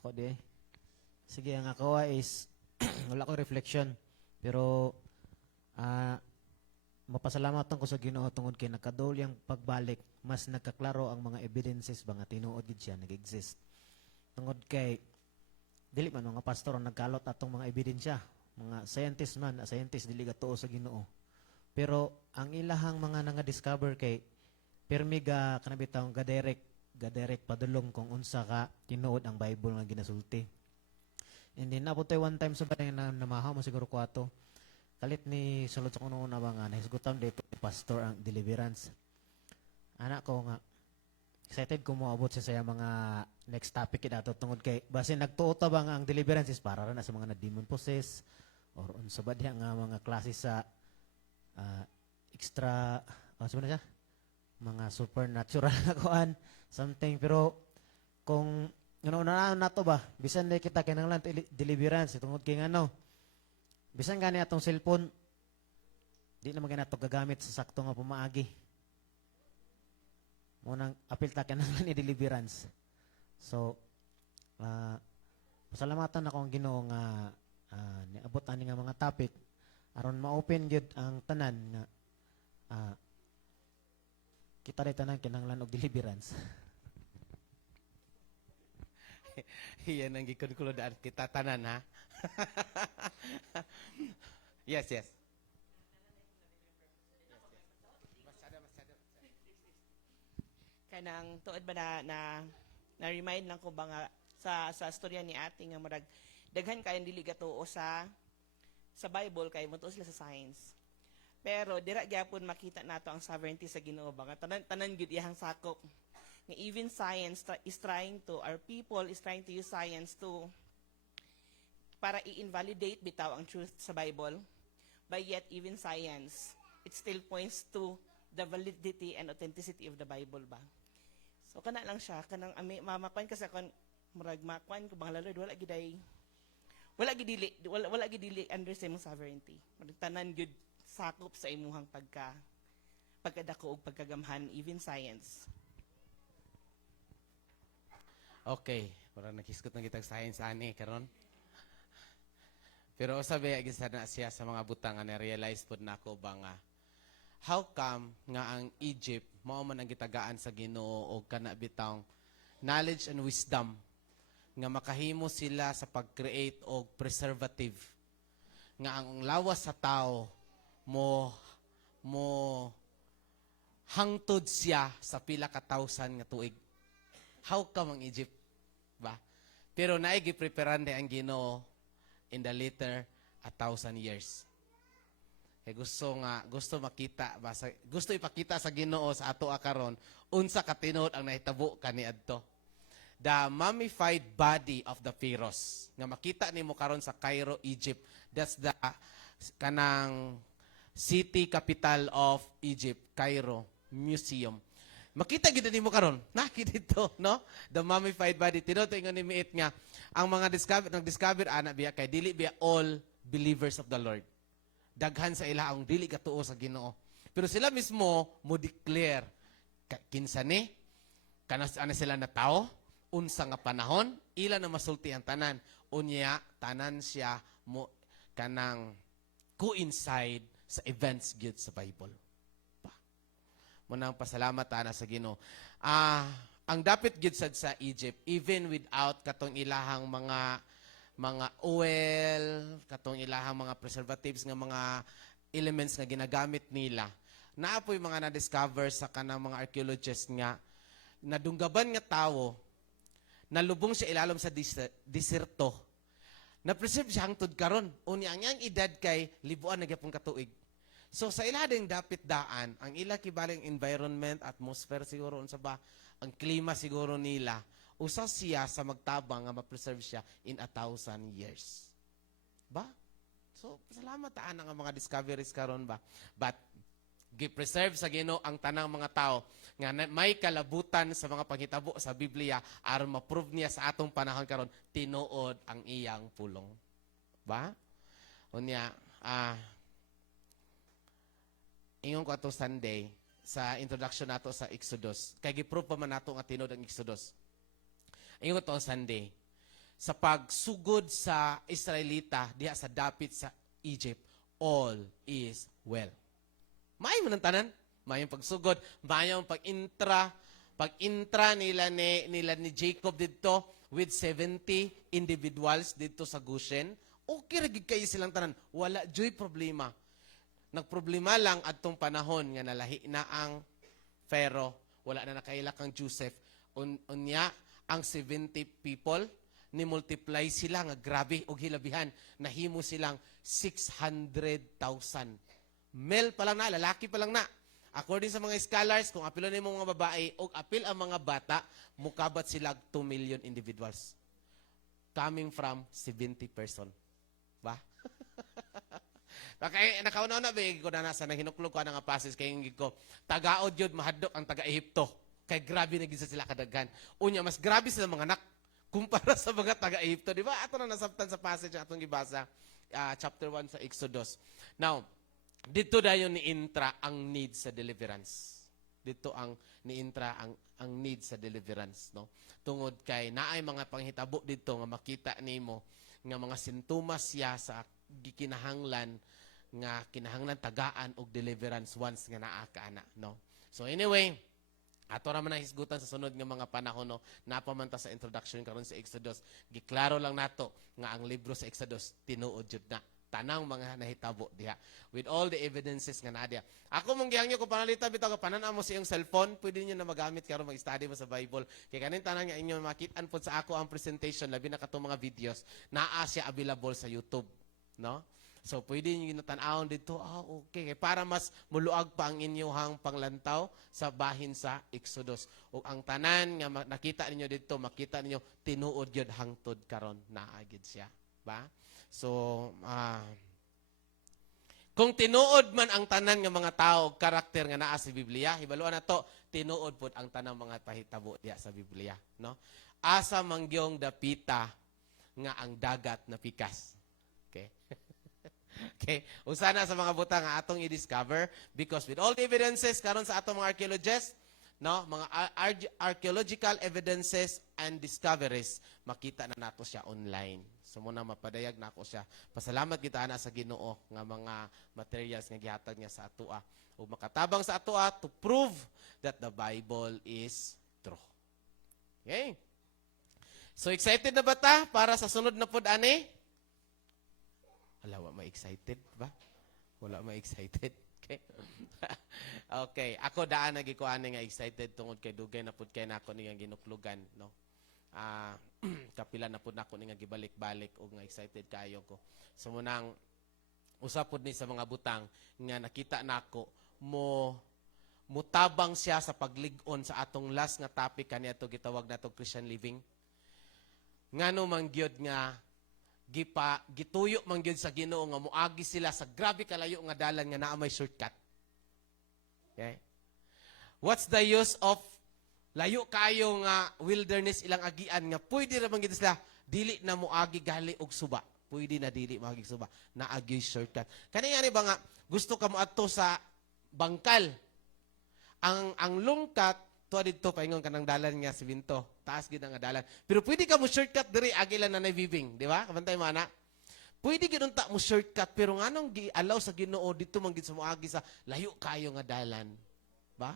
Ako di. Sige, ang ako is wala ko reflection. Pero mapasalamatan ko sa Ginoo tungod kay nakadol yang pagbalik, mas nagkaklaro ang mga evidences ba nga tinuod gid siya nag-exist. Tungod kay dili man mga pastor ang nagkalot atong mga ebidensya. Mga scientist dili ka tuo sa Ginoo. Pero ang ilahang mga nga-discover kay permi ga kanabitaw ga direct padulong kung unsa ka tinuod ang Bible nga ginasulti. And then naputoy one time sa balay na namahaw mo siguro ko ato. Kalit ni sulod sa kuno una ba nga nahisgutan dito ni pastor ang deliverance. Anak ko nga excited ko moabot siya sa mga next topic dato tungod kay basin nagtuota ba nga ang deliverance is para na sa mga na demon possessed or unsa ba diha nga mga klase sa extra ano ba siya? Mga supernatural na kuan something pero kung una na to ba bisan na kita kinahanglan deliverance tungod kay ngano bisan gani atong cellphone di na magana to gagamit sa sakto nga pumaagi mo nang apil ta kinahanglan ni deliverance so pasalamatan ako ang Ginoo nga niabot ani nga mga topic aron ma-open gyud ang tanan nga kita rin tanan kinahanglan og deliverance. Iyan ang gikonkludaan kita tanan ha. Yes. Kanang tuod ba na remind lang ko ba nga sa storya ni ate nga murag daghan kayong dili gatuo sa Bible kay mo sila sa science. Pero dira gyapon makita nato ang sovereignty sa Ginoo ba nga tanan gyud iyang sakop. Nga even science is trying to our people is trying to use science to para i-invalidate bitaw ang truth sa Bible. But yet even science it still points to the validity and authenticity of the Bible ba. So kana lang siya kanang mamakuan kasi kon murag makuan ko bang Lord wala gidili under sa imong sovereignty. Tanan gyud sakop sa imuhang pagkadako og pagkagamhan, even science. Okay, para nakisgot ng kitag science ani karon. Pero sabi gisa na siya sa mga butang nga na-realize pud nako ba nga how come nga ang Egypt mao man ang gitagaan sa Ginoo og kana bitawng knowledge and wisdom nga makahimo sila sa pag-create og preservative nga ang lawas sa tao mo hangtod siya sa pila ka thousand nga tuig. How come ang Egypt ba? Pero naay gipreparan ang Ginoo in the later 1,000 years. Kay gusto makita ba gusto ipakita sa Ginoo sa ato karon unsa ka tinuod ang nahitabo kaniadto. The mummified body of the pharaohs nga makita nimo karon sa Cairo, Egypt. That's the kanang city capital of Egypt, Cairo Museum. Makita gid nimo karon dito, no? The mummified body. Tinuod ingon ni miit nga ang mga nag-discover ana biya kay dili biya all believers of the Lord. Daghan sa ilahang dili katuo sa Ginoo. Pero sila mismo mo declare kinsa ni kanas ana sila na tao, unsa nga panahon, ila na masulti ang tanan. Unya tanan siya mo kanang coincide sa events gyud sa Bible. Munang pasalamat ana sa Ginoo. Ang dapit gyud sad sa Egypt even without katong ilahang mga oil, katong ilahang mga preservatives nga mga elements nga ginagamit nila. Naapoy mga na-discover sa kanang mga archaeologists nga nadunggaban nga tawo nalubong siya ilalom sa diserto. Na-preserve siya hangtod karon. Unya ang iyang edad kay libuan na gyapon katuig. So sa ila ding dapit daan, ang ila kibaling environment, atmosphere siguro unsa ba, ang klima siguro nila, usa siya sa magtabang nga ma-preserve siya in 1,000 years. Ba? So salamat taan ang mga discoveries karon ba. But gi-preserve sa Ginoo ang tanang mga tao nga may kalabutan sa mga panghitabo sa Biblia aron ma-prove niya sa atong panahon karon tinuod ang iyang pulong. Ba? Unya ingon ko ato Sunday sa introduction nato sa Exodus. Kay gi-prove pa man nato nga tinuod ang Exodus. Ingon ko to Sunday sa pagsugod sa Israelita diha sa dapit sa Egypt, all is well. Maayo man ang tanan, maayo ang pagsugod, maayo ang pag-intra nila ni Jacob dito with 70 individuals dito sa Goshen. Okay ra gid kayo silang tanan, wala joy problema. Nagproblema lang adtong panahon nga nalahi na ang Pharaoh, wala na nakaila kang Joseph. Unya ang 70 people ni multiply sila nga grabe og hilabihan, nahimo silang 600,000. Male pa lang na, lalaki pa lang na. According sa mga scholars, kung apilon nimo mga babae o apil ang mga bata, mukabat sila 2 million individuals. Coming from 70 person. Ba? Kaya nakauna na ba ko na nasa nahinuklog ko na nga passes kay ingig ko tagaod yun mahadok ang taga-Ehipto kay grabe na gisa sila kadaghan. Unya mas grabe sila mga anak kumpara sa mga taga-Ehipto, di ba? Ato na nasabtan sa passage atong gibasa chapter 1 sa Exodus. Now, dito dayon ni intra ang need sa deliverance. Dito ang ni intra ang need sa deliverance, no? Tungod kay naay mga panghitabo dito nga makita nimo nga mga sintomas siya sa gikinahanglan nga kinahanglan tagaan og deliverance once nga naa ka ana, no? So anyway, ato ra man ang hisgutan sa sunod nga mga panahon, no? Napamanta sa introduction karon sa Exodus. Giklaro lang nato nga ang libro sa Exodus tinuod jud na tanang mga nahitabo diha with all the evidences nga naa diha. Ako mong gihangyo ko panalita bitaw ka panan mo sa iyong cellphone, pwede niyo na magamit karon mag-study mo sa Bible. Kay kanin tanan nga inyo makit-an pud sa ako ang presentation labi na katong mga videos naa siya available sa YouTube, no? So, pwede nyo tan-awon dito, okay. Para mas muluag pa ang inyong panglantaw sa bahin sa Exodus. O ang tanan nga nakita ninyo dito, makita ninyo, tinuod yun hangtod karon naagid siya. Ba? So, kung tinuod man ang tanan nga mga tao, karakter nga naa sa Biblia, hibaluan na to, tinuod po ang tanang mga pahitabo diya sa Biblia. No? Asa mangyong dapita nga ang dagat na pikas. Okay? Okay, usa na sa mga butang nga atong i-discover because with all the evidences karon sa atong mga archaeologists, no, mga archaeological evidences and discoveries, makita na nato siya online. So muna mapadayag na ako siya. Pasalamat kita na sa Ginoo nga mga materials nga gihatag niya sa atoa ug makatabang sa atoa to prove that the Bible is true. Okay? So excited na ba ta para sa sunod na pud ani? Wala ma-excited ba? Wala ma-excited. Okay. Okay, ako daan nagikuan nga excited tungod kay dugay na pud kay nako ni nga ginuklugan, no. Kapila na pud nako ni nga gibalik-balik ug nga excited kaayo ko. So munang usapod ni sa mga butang nga nakita nako mutabang siya sa paglig-on sa atong last nga topic kaniadto gitawag nato Christian living. Ngano man gyud nga gituyo man gyud sa Ginoo nga moagi sila sa grabe kalayo nga dalan nga naa may shortcut. Okay? What's the use of layo kayo nga wilderness ilang agian nga pwede ra man gyud sila dili na moagi gali og suba. Pwede na dili moagi suba, naagi shortcut. Kani nga ni ba nga gusto ka moadto sa bangkal. Ang lungkat tuwa dito paingon kanang dalan nga si Binto. Taas gid nga dalan. Pero pwede ka mo shortcut diri agi lang na viving, di ba? Kabantay mo ana. Pwede gid unta mo shortcut pero nganong gi-allow sa Ginoo dito man gid sa moagi sa layo kayo nga dalan. Ba?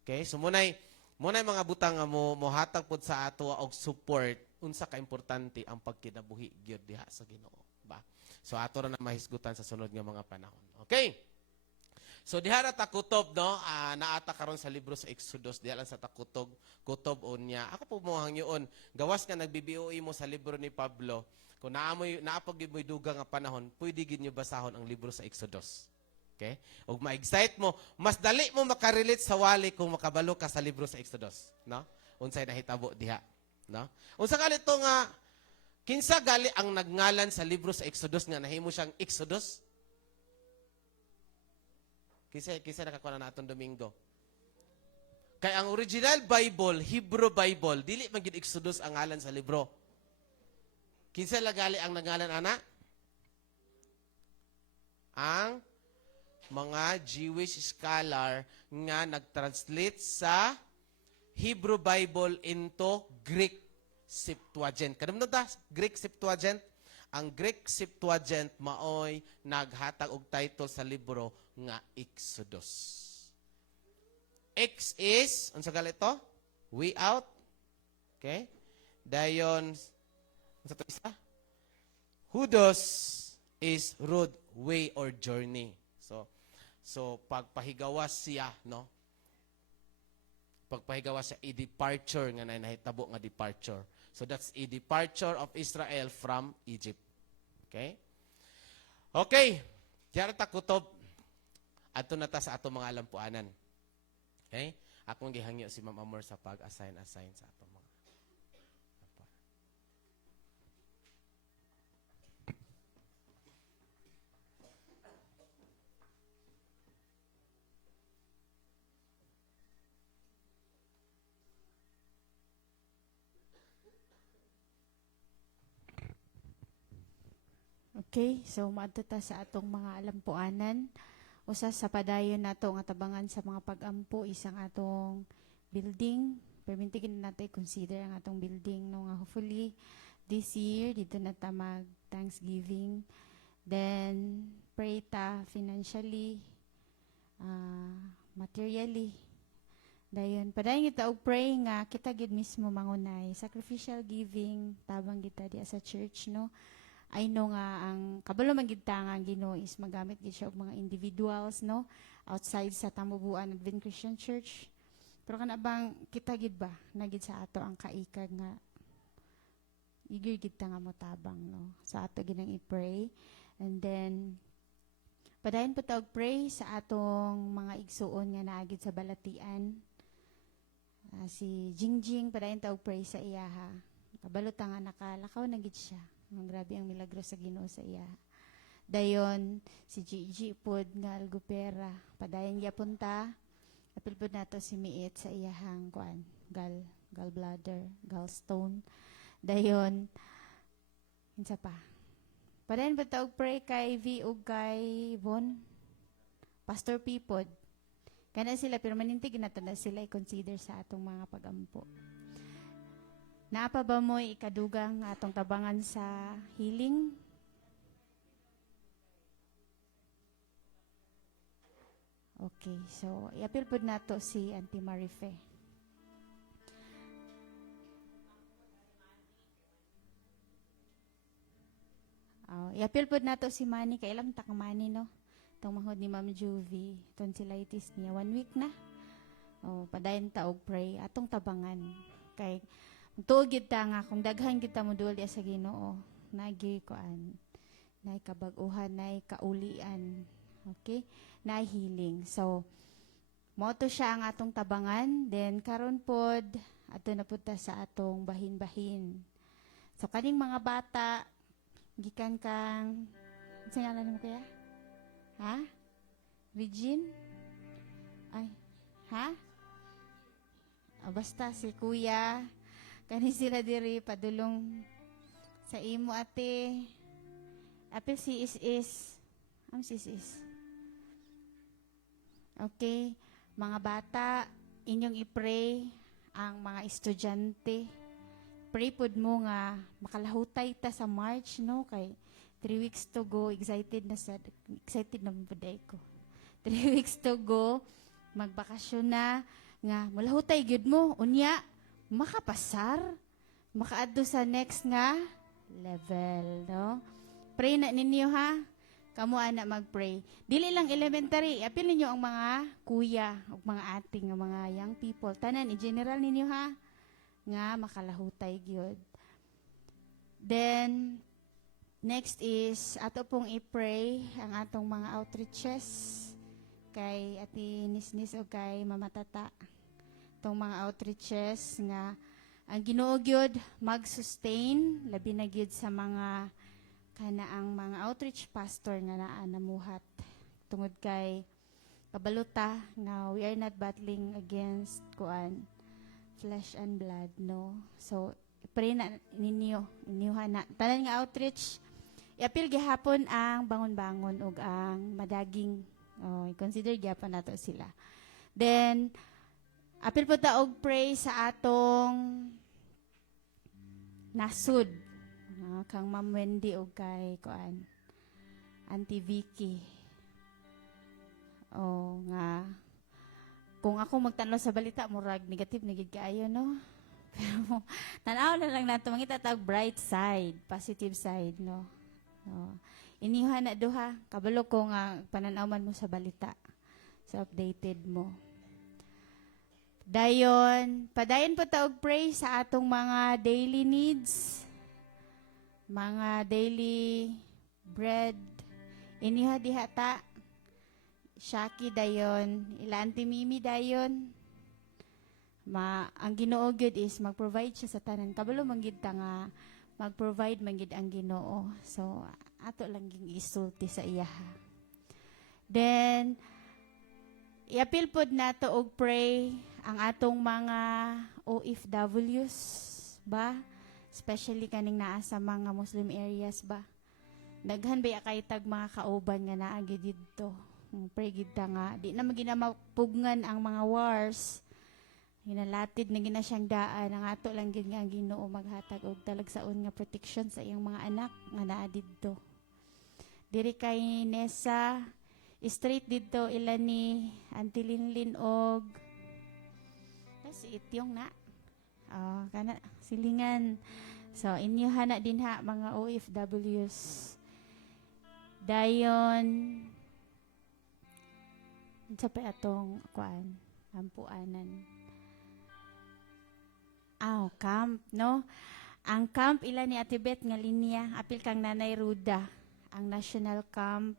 Okay, so munay mga butang nga mo hatag pod sa ato og support unsa ka importante ang pagkinabuhi gyud diha sa Ginoo, ba? So ato ra na mahisgutan sa sunod nga mga panahon. Okay? So diha ra ta kutob, no? Naata karon sa libro sa Exodus, diha lang sa ta kutob unya. Ako po mo hangyoon, gawas nga nagbibioi mo sa libro ni Pablo. Kung naapag gyud mo'y dugang nga panahon, pwede gid niyo basahon ang libro sa Exodus. Okay? Ug ma-excite mo, mas dali mo makarelate sa wali kung makabalo ka sa libro sa Exodus, no? Unsay nahitabo diha, no? Unsa gali to nga kinsa gali ang nagngalan sa libro sa Exodus nga nahimo siyang Exodus? Kisa nakakuha na natong Domingo. Kay ang original Bible, Hebrew Bible, dili man gid Exodus ang ngalan sa libro. Kinsa lagali ang nangalan ana? Ang mga Jewish scholar nga nagtranslate sa Hebrew Bible into Greek Septuagint. Kanang ta Greek Septuagint? Ang Greek Septuagint maoy naghatag og title sa libro nga Exodus. X is, unsa gali to? Way out. Okay? Dayon, unsa to isa? Hudos is road, way, or journey. So pagpahigawas siya, no? Pagpahigawas siya, a-departure nga nahitabo nga departure. So that's a departure of Israel from Egypt. Okay? Okay. Diyan ta kutob. Ato na ta sa ato mga alampuanan. Okay? Akong gihangyo si Ma'am Amor sa pag-assign sa ato mga. Okay, so maadto ta sa atong mga alampuanan. Usa sa padayon nato nga tabangan sa mga pag-ampo isang atong building. Permintigin natin consider ang atong building no nga hopefully this year dito na ta mag Thanksgiving. Then pray ta financially, materially. Dayon padayon kita og pray nga kita gid mismo mangunay sacrificial giving tabang kita di sa church, no. I know nga ang kabalo man gid ta nga ang Ginoo is magamit gid siya og mga individuals, no, outside sa Tamubuan Adventist Christian Church. Pero kana bang kita gid ba nagid sa ato ang kaikag nga igir gid ta nga motabang, no, sa ato ginang i-pray. And then padayon po ta og pray sa atong mga igsuon nga naagid sa balatian. Si Jingjing padayon ta og pray sa iya ha. Kabalo ta nga nakalakaw na gid siya. Ang grabe ang milagro sa Ginoo sa iya. Dayon si Gigi pod nga Algupera, padayon gyapon ta. Apil pod nato si Miit sa iyahang kuan, gallbladder, gallstone. Dayon Insa pa. Padayon ba ta og pray kay V ug kay Von? Pastor Pipod. Kana sila permanente ginatanda sila i-consider sa atong mga pagampo. Naapa ba mo ikadugang atong tabangan sa healing? Okay, so i-appeal po nato si Auntie Marife. I-appeal po nato si Manny, kay ilang tak Manny, no? Itong mahod ni Ma'am Juvie, tonsillitis niya, 1 week na. Padayon ta og pray, atong tabangan. Kay, tuog kita nga, kung daghan kita mo duol sa Ginoo, nagi koan, nay kabag-uhan, nay kaulian, okay? Nay healing. So, moto siya ang atong tabangan, then karon pod, ato na punta sa atong bahin-bahin. So, kaning mga bata, gikan kang, singalan mo kaya? Ha? Regine? Ay, ha? Basta si kuya, kani sila diri padulong sa imo ate. Apil si is. Si is. Okay, mga bata, inyong i-pray ang mga estudyante. Pray pod mo nga makalahutay ta sa March, no? Kay 3 weeks to go, excited na mabuday ko. 3 weeks to go, magbakasyon na, nga malahutay gyud mo, unya, makapasar, makaadto sa next nga level, no? Pray na ninyo, ha? Kamu ana mag-pray. Dili lang elementary, apil ninyo ang mga kuya o mga ating nga mga young people. Tanan, i-general ninyo, ha? Nga makalahutay gyud. Then, next is, ato pong i-pray ang atong mga outreaches kay Ati Nisnis o kay Mama Tata. Itong mga outreaches nga ang Ginoo gyud mag-sustain, labi na gyud sa mga kanaang mga outreach pastor nga naa namuhat. Tungod kay kabaluta nga we are not battling against flesh and blood, no? So, pray na ninyo na. Tanan nga outreach, i-appeal gihapon ang bangon-bangon ug ang madaging. I-consider gyapon nato sila. Then, appeal po ta og pray sa atong nasud. Kang Ma'am Wendy ug kay Auntie Vicky. Nga kung ako magtanlo sa balita, murag negative na gid kaayo, no? Pero tanaw na lang nato mangita tag bright side, positive side, no? Iniha na duha, kabalo ko nga pananawan mo sa balita, sa updated mo. Padayon po ta og pray sa atong mga daily needs, mga daily bread. Iniha diha ta, Shaki dayon, Ilanti Mimi dayon. Ang Ginoo gyud is mag-provide siya sa tanan. Kabalo manggid ta nga mag-provide manggid ang Ginoo. So ato lang ging isulti sa iya. Then i-appeal pod nato og pray ang atong mga OFWs ba, especially kaning naa sa mga Muslim areas ba. Daghan ba kay tag mga kauban nga naa gyud didto. Pray gid ta nga di na mapugngan ang mga wars. Ginalatid na gina siyang daan, ang ato lang gid nga ang Ginoo maghatag og talagsaon nga protection sa iyang mga anak nga naa didto. Diri kay Nessa, straight didto ila ni Auntie Linlin og si Ityong na. Kana silingan. So inyo hana din ha mga OFWs. Dayon sa pa atong ampuanan. Camp, no? Ang camp ila ni Ate Beth nga linya, apil kang Nanay Ruda, ang national camp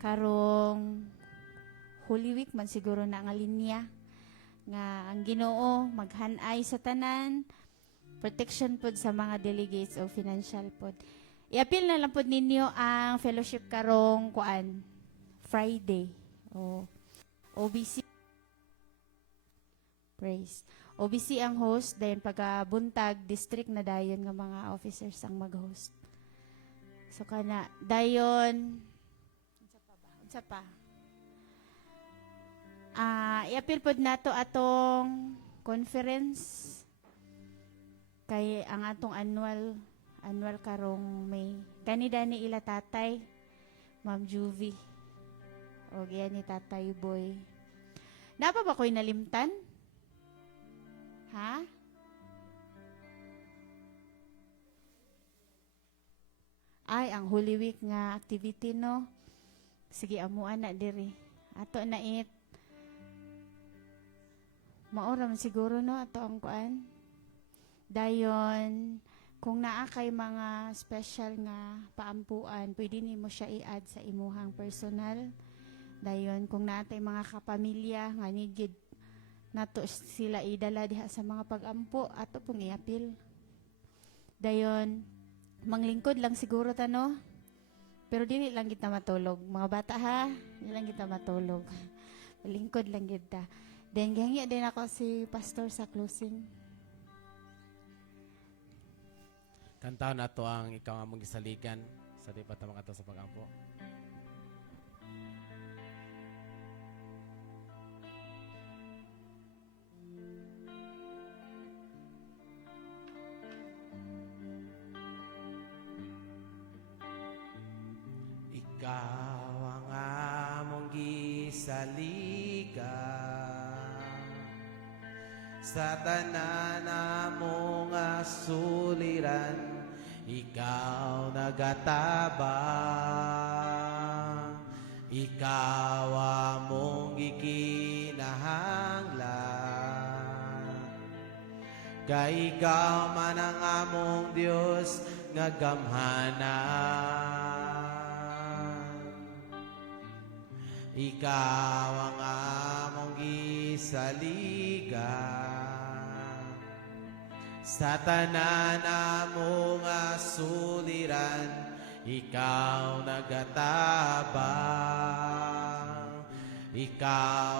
karong Holy Week man siguro na nga linya nga ang Ginoo maghanay sa tanan, protection pod sa mga delegates o financial pod. I-appeal na lang pod ninyo ang fellowship karong Friday o OBC. Praise. OBC ang host, then pagkabuntag, district na dayon nga mga officers ang mag-host. So kana dayon unsa pa? I-appeal pod nato atong conference kay ang atong annual karong May. Kanida ni ila tatay, Ma'am Juvie. O yan ni Tatay Boy. Napa ba ko'y nalimtan? Ha? Ay, ang Holy Week nga activity, no? Sige, amuan na diri. Ato na it. Maoram siguro, no? Ato ang kuan. Dayon, kung naa kay mga special nga paampuan, pwede nimo siya i-add sa imuhang personal. Dayon, kung naatay mga kapamilya nga nigid nato sila idala diha sa mga pagampo, ato pong i-appeal. Dayon, manglingkod lang siguro ta, no? Pero dili lang kita matulog. Mga bata ha, dili lang kita matulog. Lingkod lang kita. Then, gahingi din ako si Pastor sa closing. Kantaw na to ang ikaw nga mong gisaligan sa di pa ta makato sa pagampo. Ikaw ang among gisaligan sa tanan among asuliran, ikaw nagatabang, ikaw among gikinahanglan. Kay ikaw man ang among Dios nga gamhanan. Ikaw ang among gisaligan sa tanan among asuliran, ikaw nagatabang, ikaw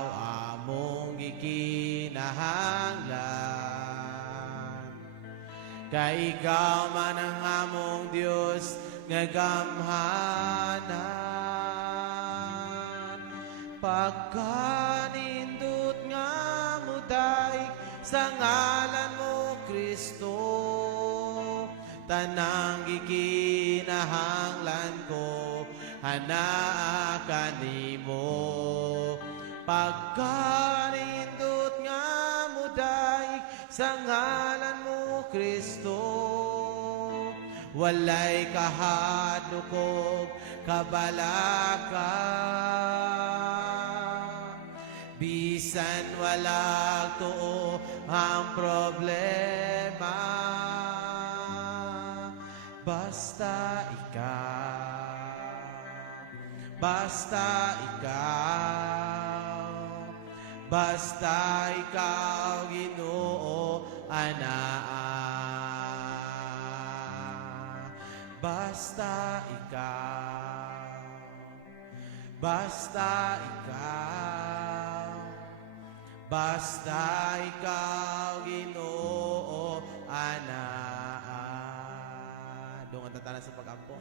among gikinahanglan. Kay ikaw man ang among Dios nga gamhanan. Pagkanindot nga mudaig sa ngalan mo, Kristo, tanang gikinahanglan ko, hanaa kanimo. Pagkanindot nga mudaig sa ngalan mo, Kristo, walay kahadlok kabalaka. Bisan walang tuo ang problema, basta ikaw, basta ikaw, basta ikaw, Ginoo, anaa. Basta ikaw, basta ikaw, basta ikaw, Ginoo, anaa. Doon ang tatanan sa pagampo.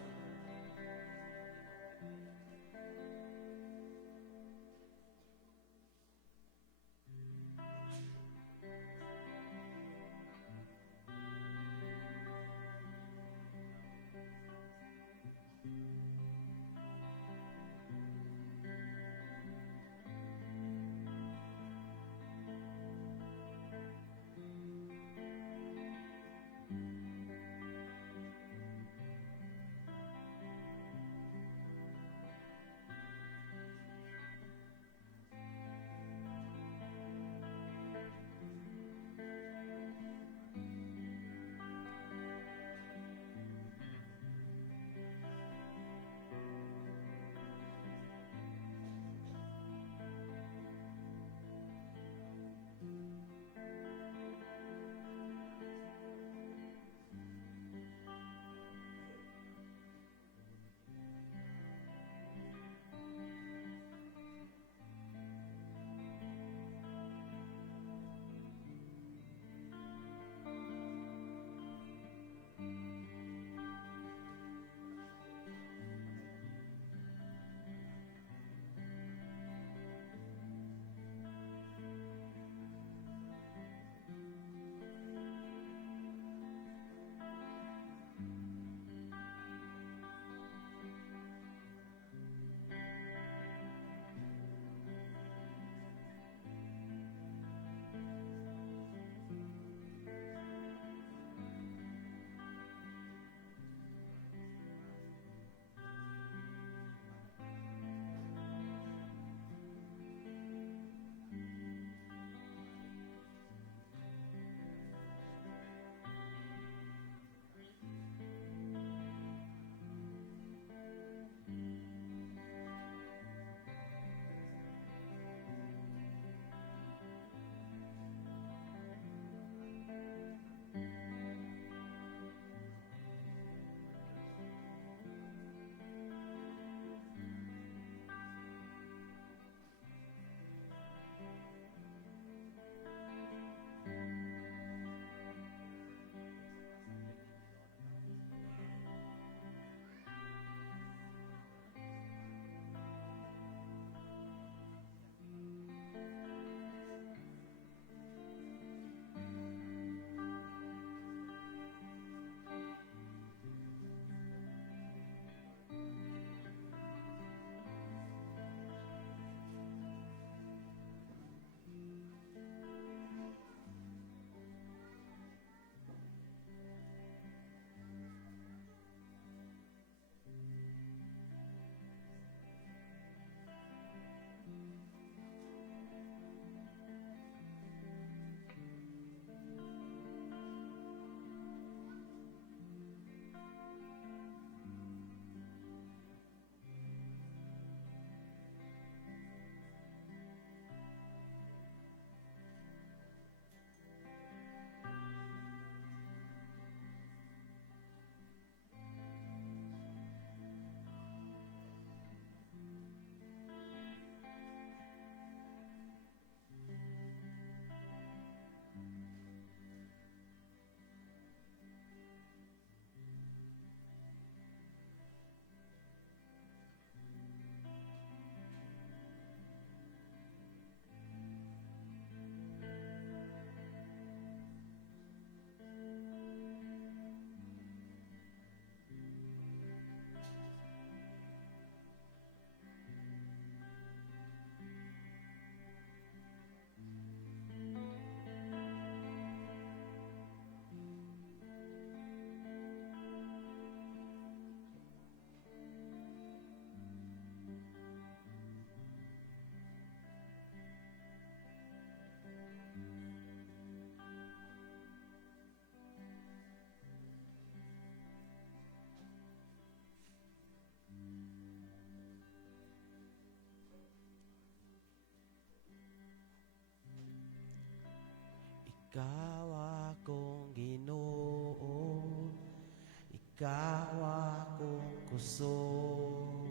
kusog.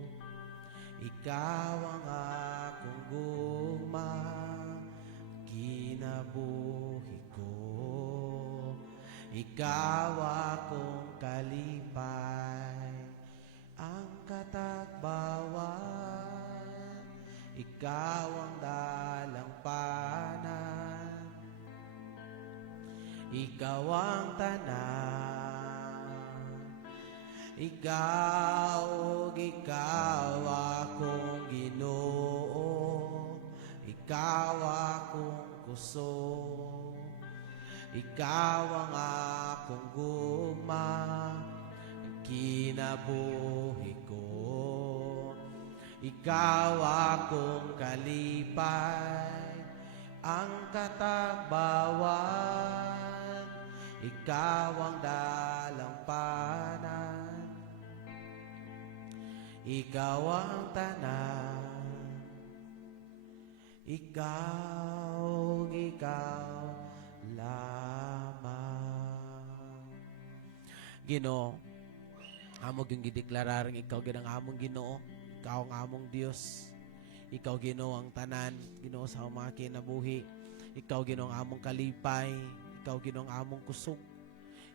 Ikaw ang akong gugma, kinabuhi ko. Ikaw akong kalipay, ang katagbawan. Ikaw ang dalampanan, ikaw ang tanan. Ikaw, ikaw akong Ginoo, ikaw akong kusog. Ikaw ang akong gugma, kinabuhi ko. Ikaw akong kalipay, ang katagbawan. Ikaw ang dalampanan, ikaw ang tanan. Ikaw lamang. Ginoo, amog yung gideklarar ikaw ginang among Ginoo, ikaw ang among Dios. Ikaw Ginoo ang tanan, Ginoo sa mga kinabuhi. Ikaw Ginoo ang among kalipay, ikaw Ginoo ang among kusog.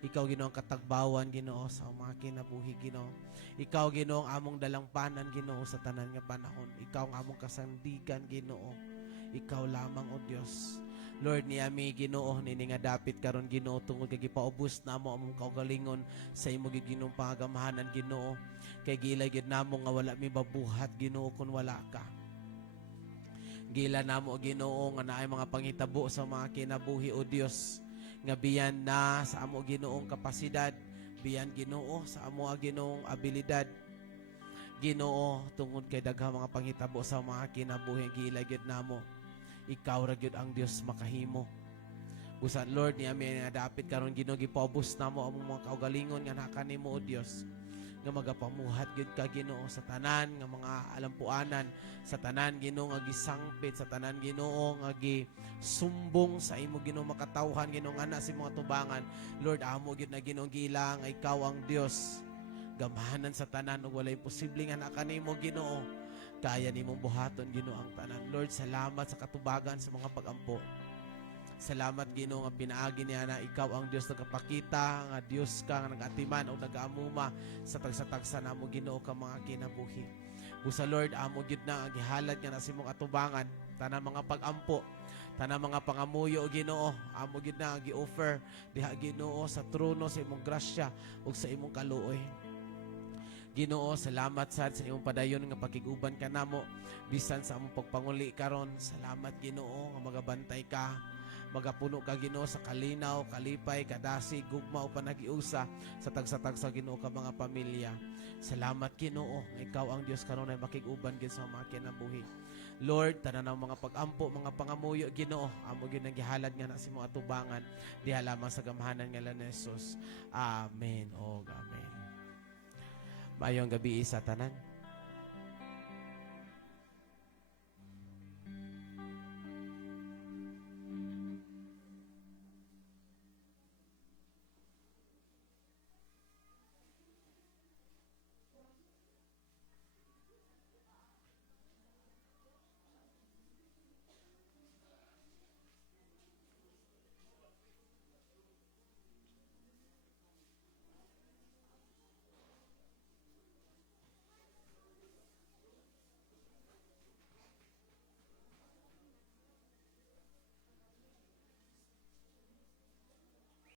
Ikaw Ginoo ang katagbawan, Ginoo sa mga kinabuhi, Ginoo. Ikaw Ginoo ang among dalampanan, Ginoo sa tanan nga panahon. Ikaw ang among kasandigan, Ginoo. Ikaw lamang o Dios. Lord, niyami Ginoo nini nga dapit karon Ginoo tungod kay gipaubos namo among kaugalingon sa imo giginong pangagamahanan, Ginoo. Kay gilay gid namo nga wala mi babuhat, Ginoo, kun wala ka. Gila namo Ginoo nga naay mga pangitabo sa mga kinabuhi o Dios, nga biyan na sa amo Ginoong kapasidad, biyan Ginoo sa amo Ginoong abilidad. Ginoo, tungod kay daghang mga pangitabo sa mga kinabuhi, gilay gid namo ikaw ra gyud ang Dios makahimo. Busan Lord, niya mi nga dapit karon Ginoo gipaubos namo among mga kaugalingon nga nakanimo o Dios, nga magapamuhat gyud ka Ginoo sa tanan nga mga alampuanan, sa tanan Ginoo nga gisangpit, sa tanan Ginoo nga gisumbong sa imo Ginoo makatawhan Ginoo nga na sa mga tubangan. Lord, amo gyud na Ginoo gila nga ikaw ang Dios. Gamahanan sa tanan ug walay posible nga nakanimo Ginoo. Kaya nimong buhaton Ginoo ang tanan. Lord, salamat sa katubagan sa mga pagampo. Salamat Ginoo nga pinaagi niya na ikaw ang Dios nagapakita nga Dios ka nga nagatiman o nagaamuma sa tagsa-tagsa namo Ginoo ka mga kinabuhi. Busa Lord, amo gyud na ang gihalad nga na sa imong atubangan, tanang mga pagampo, tanang mga pangamuyo Ginoo, amo gyud na ang gi-offer diha Ginoo sa trono sa imong grasya ug sa imong kaluoy. Ginoo, salamat sad sa imong padayon nga pakiguban ka namo bisan sa among pagpanguli karon. Salamat Ginoo nga magabantay ka, magapuno ka Ginoo sa kalinaw, kalipay, kadasi, gugma o panagiusa sa tagsa-tagsa Ginoo ka mga pamilya. Salamat Ginoo nga ikaw ang Dios karon ay makiguban gid sa mga kinabuhi. Lord, tanan ng mga pagampo, mga pangamuyo Ginoo, amo gyud nang gihalad nga na sa imong atubangan diha lamang sa gamahanan nga ni Jesus. Amen. O amen. Maayong gabi sa tanan.